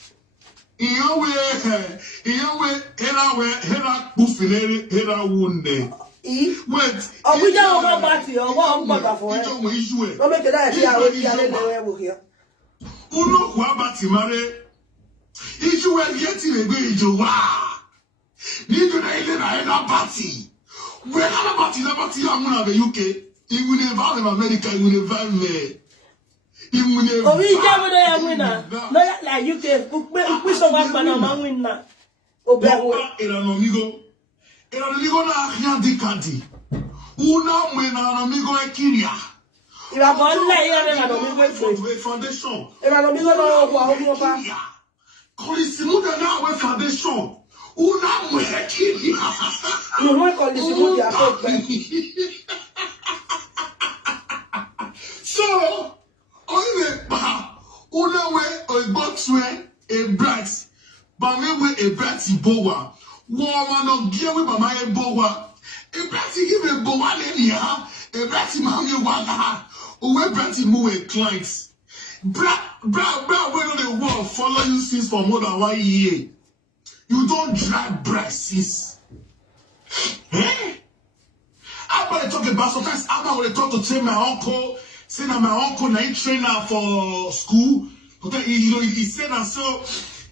Ijo hera bufinere hera wunde. Wait. Oh, we don't go back to you. What about for it? Don't make it that here. Uno kwabati mare. Ijo when getting a good Ijo. Need to na party. When I'm party, I'm the UK. He will never in America, he will never me. He will never. Oh, we never know winner. No, like UK. We so much man winner. Oba era no amigo. Era no amigo na rien de candy. Una mwena no amigo ekiria. Il va bon là, il va no amigo foundation. Il va no amigo no kwa pa. Kolisimu da na we foundation. Una mwena ekiria. No mo kolisimu ya ko pe. So, una way a box way a bright, but me way a bright boa. Woman no give me mama a boa. A bright give a boa lenia. A bright mammy wala. Uwe bright move clients. Bra, we on the wall follow you since for more than 1 year. You don't drive breasts. Eh? I'm going to talk about sometimes I'm going to talk to tell my uncle. Say that my uncle na trainer for school. He said that so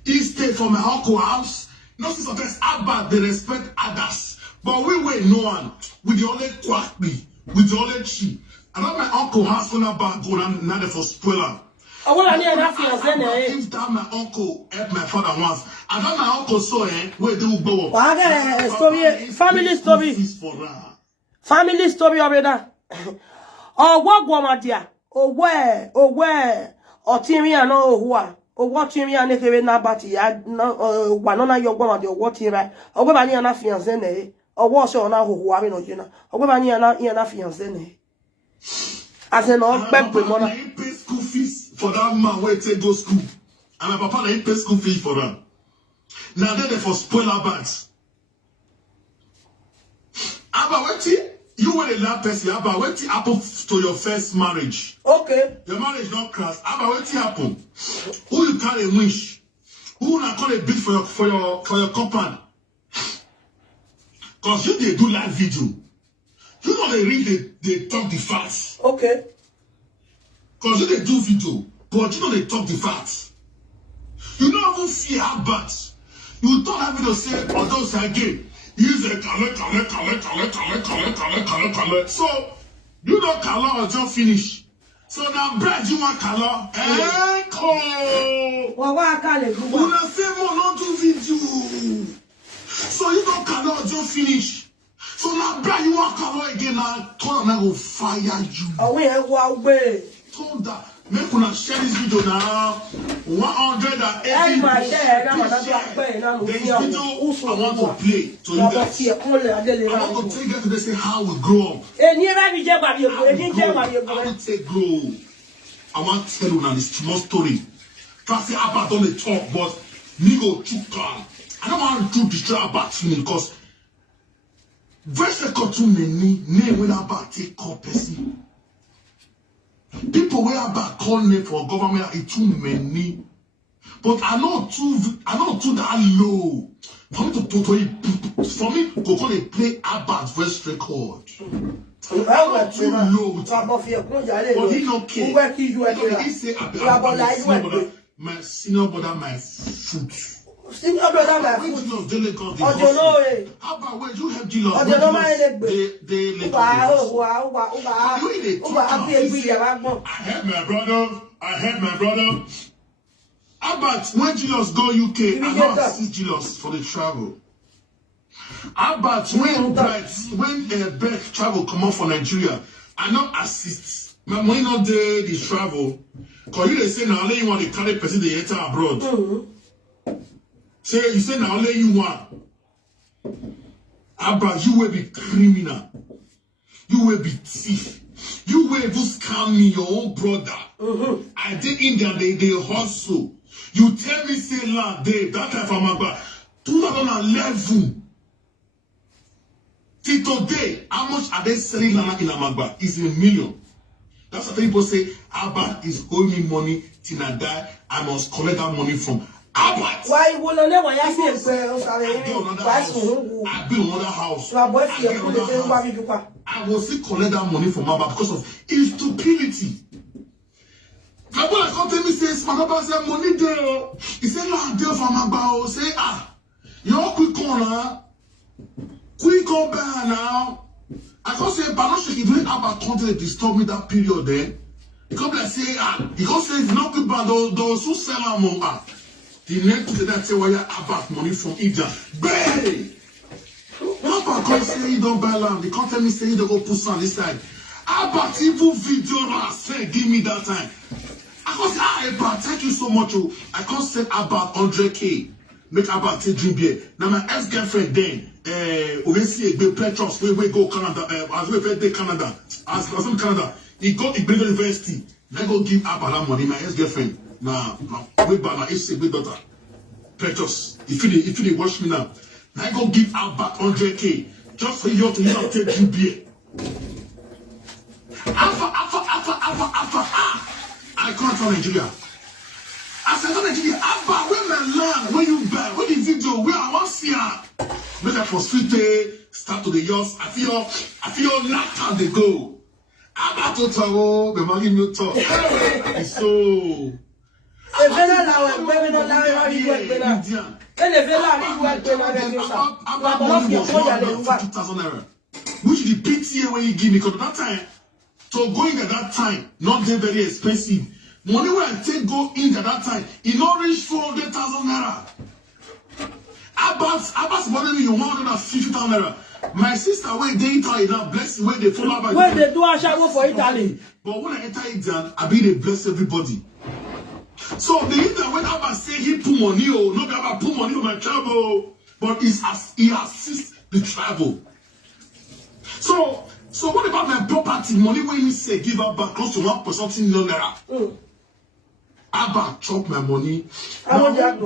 he stayed for my uncle house. No, sometimes Abba they respect others. But we wait no one. With the only quack me. With the only cheap. I know my uncle house for now back go and not for spoiler. I want to hear that fiance. If that my uncle helped my father once. I know my uncle saw where they will go. I got a story, family story. Family story already. Oh, what woman dear? Oh, where? Oh, Timmy and oh, what? Oh, what Timmy and if na bati ya no one on your woman, your what here? Oh, what any enough fiancé? Oh, what's your now who are in Ogina? Oh, what any enough fiancé? As an old back with mother. Pay school fees for that man where they go school. And my papa they pay school fees for them. Now they for spoiler bags. Abba, wait. You were the last person. Abba, what happened to your first marriage? Okay. Your marriage not crash. Abba, what happened? Who you call a wish? Who not call a bid for your compound? Cause you they do live video. You know they read they talk the facts. Okay. Cause you they do video, but you know they talk the facts. You don't even see how bad. You don't have to say, or don't say again. Use a color. So, you don't color or just finish. So now, bread, you want color? Echo! Well, why can't it go? You not say more, not do video. So you don't color or just finish. So now, bread, you want color again, now turn and I will fire you. Oh, we have one way. Turn that. Make una share this video now. 180 Hey, my people. share, I'm Please not share. going to There is play. video I want to play to you guys. I want to take you to say how we grow up. I will take grow. I want to tell you now this small story. Trust me, about on the talk, but me go too calm. I don't want to destroy about me because very second me name when about take call person. People wey about call name for government it too many. But I know too that low. For me for me to call it play about voice record. Too low. But he don't care. He say my senior brother my foot. Senior brother, my foot. How about when you have Jesus? I heard my brother. How about when Jesus go UK, I not assist Jesus for the travel. How about when Beth travel come out for Nigeria, I not assist. My money not there the travel. Cause you they say now only you want to carry person they enter abroad. Say you say now only you want. About you will be criminal. You will be thief. You will just scam me your own brother. I did India they hustle. You tell me say land day that time from Agba 2011. Till today, how much are they selling land in Amagba? It's $1 million. That's what people say. Abba is owing me money till I die. I must collect that money from Abba. Why you will never I build another house. I will still collect that money from Abba because of his stupidity. My brother come tell me say, my papa say money there. He said no, there from Abba. Say you all quick corner, quick on back now. I can't say, but not sure if you Abba content disturb me that period then. He come like say he come say if not quick back those who sell them the next day that say why you Abba money from India. Bae! Abba come say you don't buy land. He can't tell me say you don't go put sand this side. Abba even video I say give me that time. I can't say Abba thank you so much. I can't say Abba 100K. Make Abba take drink beer. Now my ex-girlfriend then Obazee the Petros we go Canada as we went to Canada as in Canada he got in university. Then go give Abba that money. My ex-girlfriend now we by my ex-baby daughter Petros if you watch me now I go give Abba 100K just for you to take drink beer. Alpha. I can't tell Nigeria. I said, Nigeria, Abba, where my land, where you buy, where the video, where I want to see her. Make that for sweet day, start to the yours. I feel knocked out they go. Abba to travel, the money you talk. So. Which is the PTA when you give me, because at that time, so going at that time, not very expensive. Money where I take go in at that time, it not reach 400,000 naira. Abbas money you 150,000 naira. My sister where they Italy now bless where they follow by. Where they do a shower for Italy. But when I enter Indian, I be they bless everybody. So the Indian when Abbas say he put money, no be Abbas put money on my travel, but he assists the travel. So what about my property money when you say give up back close to 1% million naira? Abba chop my money. My brother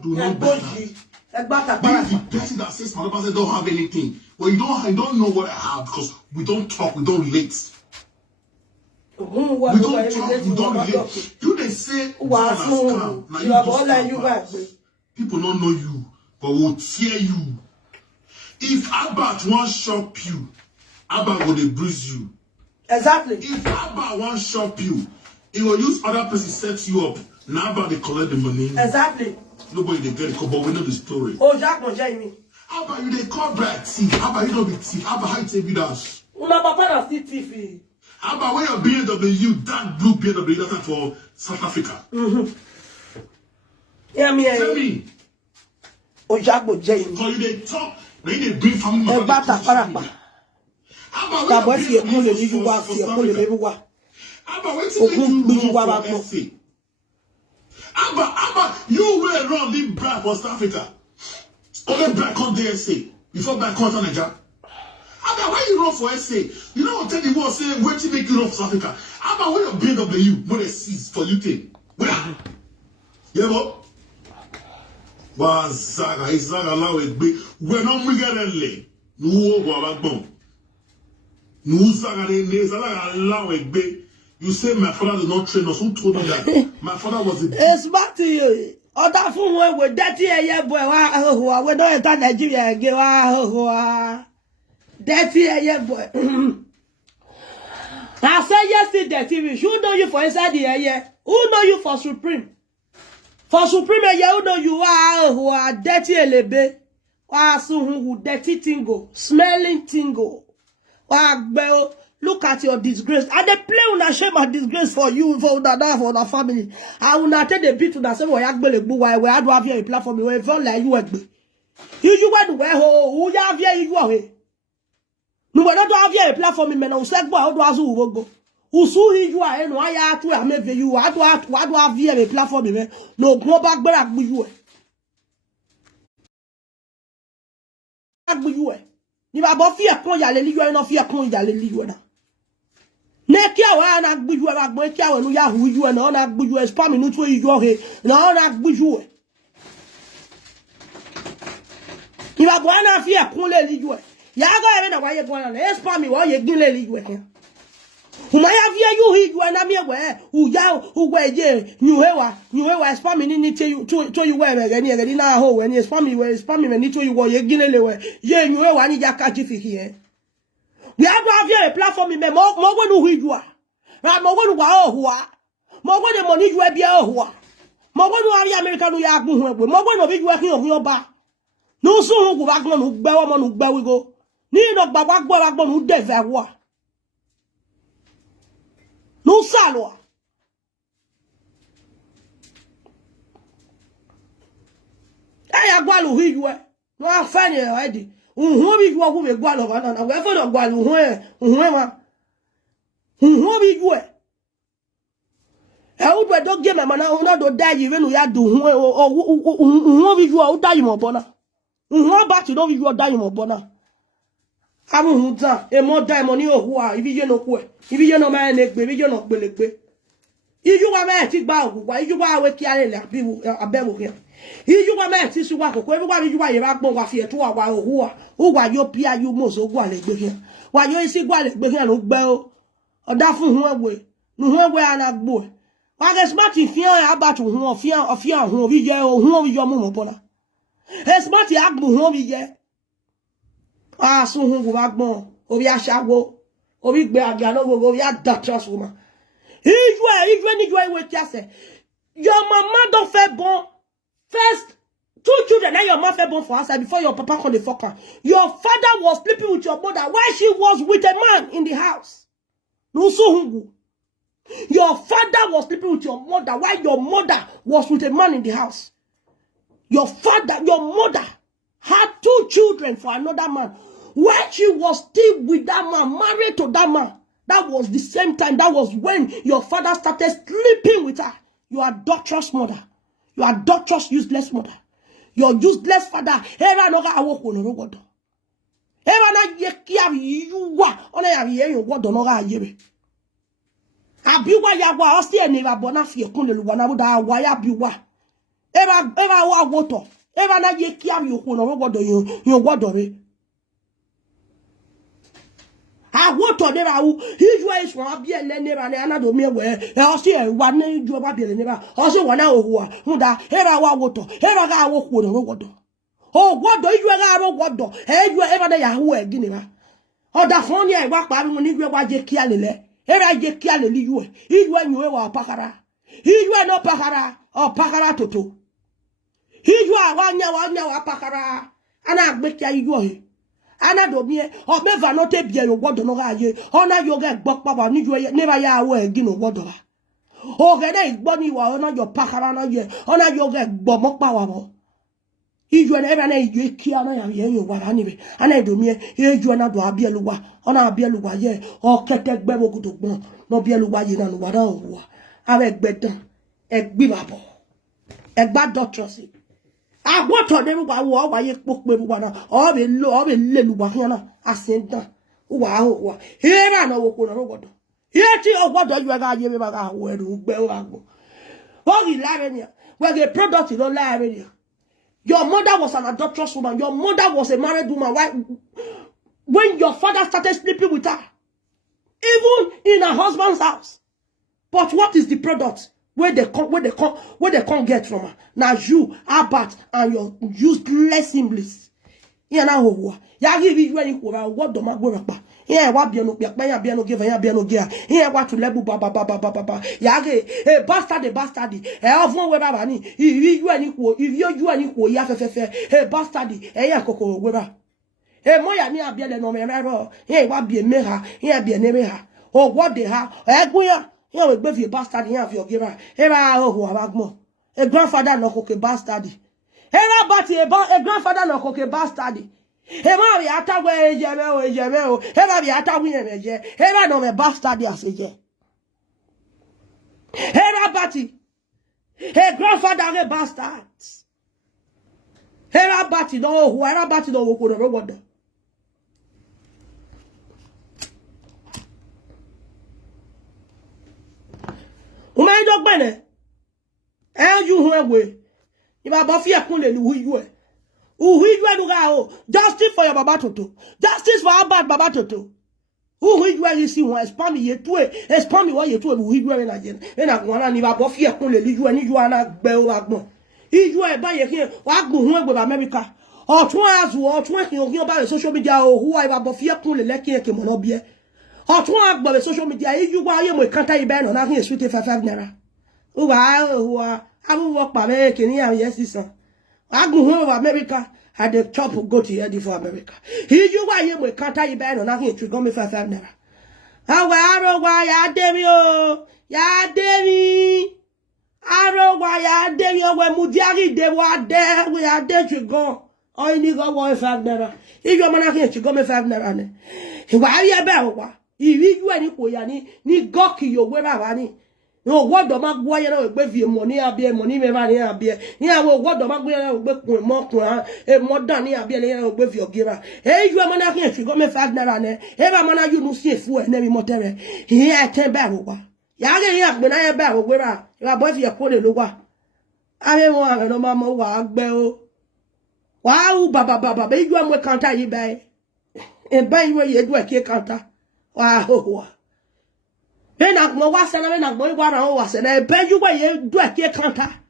do not buy that. This is the person that says my brother don't have anything. Well, you don't know what I have because we don't talk, we don't relate. We don't talk, we don't relate. You they say scam. Now you people don't know you, but will tear you. If Abba won't shop you, Abba will they bruise you. Exactly. If Abba won't shop you, he will use other person set you up. Now Abba they collect the money. Exactly. Nobody they get it, but we know the story. Oh, Jack, no, Jamie. Abba you they call black thief. Abba you don't be thief. Abba how you take evidence? Una papa na still TV. Abba when your BMW, that blue BMW that time for South Africa. Yeah, me. Tell me. Oh, Jack, no, Jamie. Because you they talk, when they bring family member. Abba when Abba, wait till you run for SA. Abba, you were around in black West Africa. Okay, black on DSA before black on Nigeria. Abba, why you run for SA? You know what tell the world say where to make you run for Africa? Abba, where you BMW, what they seize for you take? Where? Yeah, what? Bazaga, Isaga, Lawe, we're not migarele. No, Bababon. No, Saga, Nezala, Lawe, you say my father did not train us. Who told me that? My father was a. It's back to you. Other fun when we dirty a boy, we don't enter Nigeria again. Dirty a boy. I said yesterday, TV. Who know you for inside the area? Who know you for Supreme? For Supreme, who know you are dirty a lebe. Who dirty tingo, smelling tingo. Look at your disgrace. And they play on shame and disgrace for you, for the family. I will not take the beat to the same way. Where do I have a platform? Where felt like you went. You went where who have you away. No, we don't have a platform in Mena. Say, how do I go? Who saw you are and why are to have you? What do I have a platform in? No, go back, but you. You are both fear, con yali, you are not fear, con yali. Nekia wa na gbuju wa gbo kia wa nu ya hu ju na na gbuju e spam nu to yi jo he na na gbuju ni ba bo na fi e kun le li ju e ya ga e na wa ye bo na e spam wa ye gin le li ju e kan uma ya fi yu hi ju na mi e we u ya u gwe je nu he wa spam ni te yu to yu we re ni na ho we ni spam me ni to yu wo ye gin le we ye nu he wa ni ja ka ji fi here. We have to have a platform in more when you are. Right, more when you are who are. More when the money you are be who are. More when you are the American, you are going more when you are here on your back. No sooner go back on who bear one who bear we go. Need not back who dead that war. No salwa. I am going who you are. No, I'm funny already. Who be you who be gwalo na we for do gwalo ma bi you e wo do ge mama na una do die we no ya do who bi you o die mo bona who ba ti do bi you die mo bona amu hu tan e mo die mo ni ohu a ibi je no ku e ibi je no ma na gbe bi je no gbelegbe iju wa ma ti gba ogu wa iju wa we ki ale le abi abewo ke iju wa ma ti su wa koko e wa iju wa ye ba gbon wa fi e to wa ohu a o wa yo pia you mo so gwa le gbe ke wa yo isi gwa le gbe ke no gbe o oda fun hu ewe nu hu ewe ana gbo wa ge smart fi an about hu fi an hu bi je o hu bi yo mo bona e smart agbo hu bi je a sun hu go ba gbon o bi asawo o bi gbe aga no go bi a doctors woman your mama don't fair born first 2 children and your mama fair born for us before your papa called the fucker. Your father was sleeping with your mother while she was with a man in the house. No so hungu. Your father was sleeping with your mother while your mother was with a man in the house. Your mother had 2 children for another man while she was still with that man, married to that man. That was the same time. That was when your father started sleeping with her. You are adulterous mother. You are adulterous, useless mother. Your useless father. Era no ga awo ko no godo. Era na ye ki abi yuwa. Ona ya ye yo godo no ga yebe. Abi wa ya wa o si eni ba bona fi ekun le luwa na bo da wa ya bi wa. Era wa woto. Era na ye ki abi ko no godo yo godo re. I want to never who is one be a never another me where I see a one name job be never also one hour who that here I want to here I got walk with a robot. Oh, what do you ever what do? Hey, you ever there who are guinea? Oh, that phone I walk by when you are Jekiale. Here I get Kiale you. He when you are Pakara. He were no Pakara or Pakara Toto. He you are 1 hour Pakara and I make you. Ana do mi o me va no te bia yo godo no ga ye ona yo ge gbo papa ni jo never ya wo egi no godo ba o ge na igbo ni wa ona yo pakara na ye ona yo ge gbo mo pa wa mo Iju na ebe na iju kia na ya ye wara ni be. Ana edomie iju na do abieluwa. Ona abieluwa ye o ketegbe bokudogbon. No bieluwa ye na no wara owa. Awe gbedan. Egbi babo. Egba doctress. Agboto de wa wo wa ye pope wa na. O be le lu wa na asendan. Wa o. Era na wo ko na rogodo. Yeti ogodo you ga ye be ba ga wo eru gbe o agbo. O ri lare ni. We get product no lare ni. Your mother was an adulterous woman. Your mother was a married woman. Why? When your father started sleeping with her, even in her husband's house. But what is the product where they can't get from her? Now you, Abat, and your useless siblings. Yeah, now ya give you any what the magua. Yeah, what be no give here what to level baba. Yage, a bastard, a avon weba ni, if you any quo, ya a bastard, a coco weba. A moya near be no merero, here what be a meha, here be a nemeha, or what they have, a guya, here will give you bastard here of your giver. Here I who have more. A grandfather no cook a bastard. Here a grandfather no cook a bastard. Ema bi ata we ejeme o. Ema bi ata wi emeje. Ema no me bastard aseje. Ema bati. Her grandfather a bastard. Ema bati no who era bati no wo no wonder. O mai dog bene. You who we. Iba ba fi akun le lu you. Justice for your Baba Toto. Justice for our bad Baba Toto. Who you see one spam ye to a spam what you to who you are in again. And I want to leave above here. You and you are not bell wagmo. If you are by here, wagmo with America. Or 2 hours or 20 about social media or who I have above here. Lucky monobia. Or 2 hours by social media. If you are with country ban on nothing sweet 5 naira. Who are I will walk by making here. Yes, sir. I go home of America. Had the chop go to here for America. Here you are here with Kata ban on nothing to go me 5 naira. How why ya devio? Ya devi. Arrow why ya devio when Mudiari de what there we are there to go. Oh, you go 5 naira. If you're monarchy to go me 5 naira. Why ya better? If you any poyani, ni goki your webavani. No, what the Maguire with your money, money, yeah, what the Maguire with more, a more done here, with your giver. Hey, you are monarchy, if you got me 5 naira, ever mana you no see fool and every motor. Here, 10 barrel. Yaga, when I have barrel, where you are both your quarter lower. I don't want no mamma wag bell. Wow, Baba, baby, you are more counter you buy. And buy where you do a key counter. Wow. Ben ak mo wase na ben ak mo wara o wase na ben you wa ye do ake kanta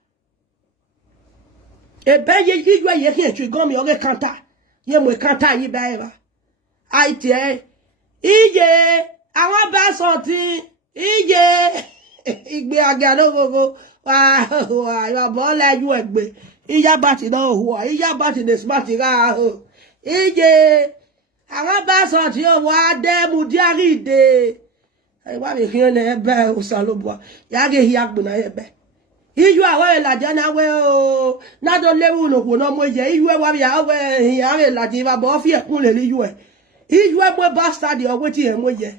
e ben ye you wa ye ke twi gomi o ge kanta ye mo kanta yi ba eba ai tie ije awon ba so ti ije igbe aga no gogo wa ya bo la ju egbe iya ba ti no ho iya ba ti de smart ga ho ije awon ba so ti o wa de mu diari de I want to hear the ebe usalobwa. Yage hiagbu na ebe. Iju awe la jana we o. Na do lewu no ko no mo je. Iju wa bi awe hiare la ji ba bo fi ekun le iju e. Iju e mo bastard o weti e mo je.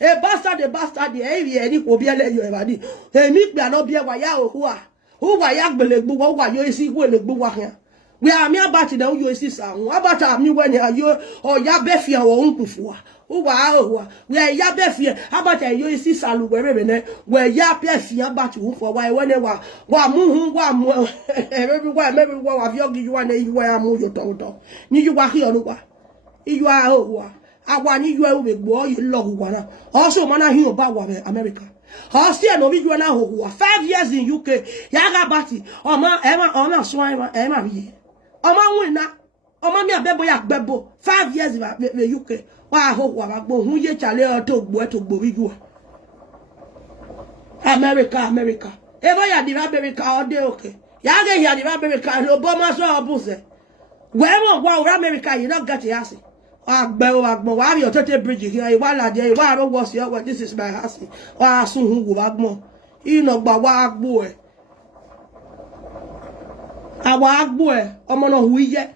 E bastard e wi eni ko bi ele yo e ba di. Emi pe ano bi e wa ya o hu a. Hu wa ya gbelegbu wo wa yo isi ku elegbu wa kan. We are me about na yo isi sa hu. Abata mi we ni ayo o ya be fi awon nkufu a. Wow, we ya be fear about a you see salu wherever where ya be fear about you for why whenever wa mu everywhere maybe what have you one you were mu your toto ni you wa here no wa you are o awani you are we go you love one also man here about America also no we you na ho 5 years in UK ya ga bati o ma so ema bi o ma wina o ma mi abebo ya gbebo 5 years in UK. Wa ho wa gbo hun ye chale to gbo wiju America e bo ya di America o de okay ya ge ya di America lo bo ma so obuse we mo wa America you not get yasi agbo wa bi o tete bridge here wa la je wa ro wo si o this is my house wa sun hu wa gbo ino gba wa gbo e Our boy, Omono Huye.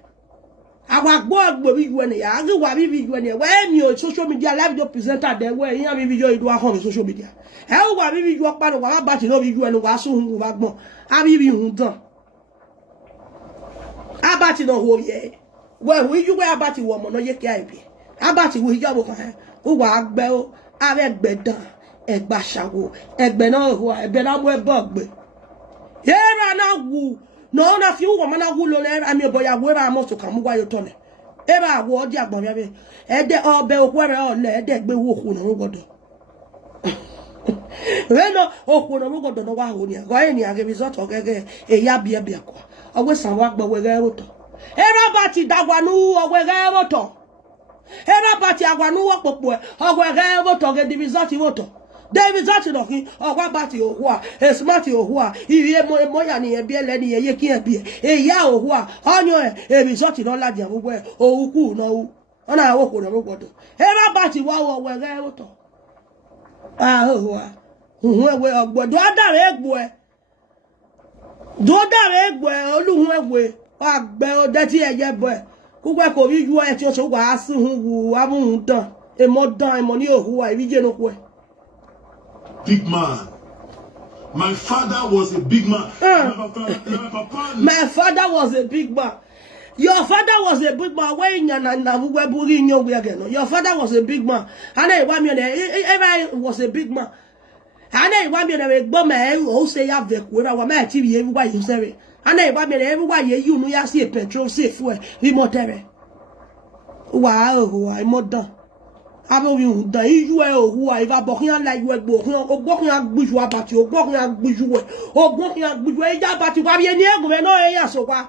Our boy will be when I go what we when you social media live your presenter there where you have video do on social media. How what we do part of what about you know you and was soon back more. I be done. About you know who ye. Well, we you were about you woman, no ye can't be. About you, we job of her. Who are bell, I read better. Egg bashago, egg beno, who I bet I'm well bug. Here I now woo. No, na few woman I will learn. I'm your boy. I wear a muscle come while you turn it. Ever I wore the above. Ed the all bell where all let that be walk on a god. Reno, oh, when a rogot on the Wahonia, why any other result of a yabi a biaco. I was some work but with a roto. Erabati Dawanu or with a roto. Erabati Awanu up boy or with a roto get the result of roto. David Zatinoki, or what about you, who are a smarty or who are, if Moyani, a beer lady, a can't be a yao who are on your a resort in all that you wear, or who no, and I walk on a robot. Everybody, wow, where they were. Ah, who are, but do that egg boy. Do that egg boy, or look way, ah, bell, that here, boy. Who work over you at your so was who haven't done a more dime on you who I begin away. Big man. My father was a big man. My father was a big man. Your father was a big man. Your father was a big man. And I want me ever was a big man. And I want me to make bomb who say have the where my TV everywhere you say. And I want me everywhere you know you see petrol safe for remote. Wow, I'm not done. Avant you da you who I va bokin like you go o bokin agbuju abati o bokin agbuju o bokin agbuju e ja bati wa bi eni egun me no e ya so wa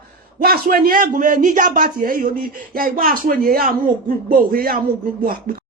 so eni egun me ni ja bati e yo ni ya wa so eni ya mu ogun gbo he ya mu ogun gbo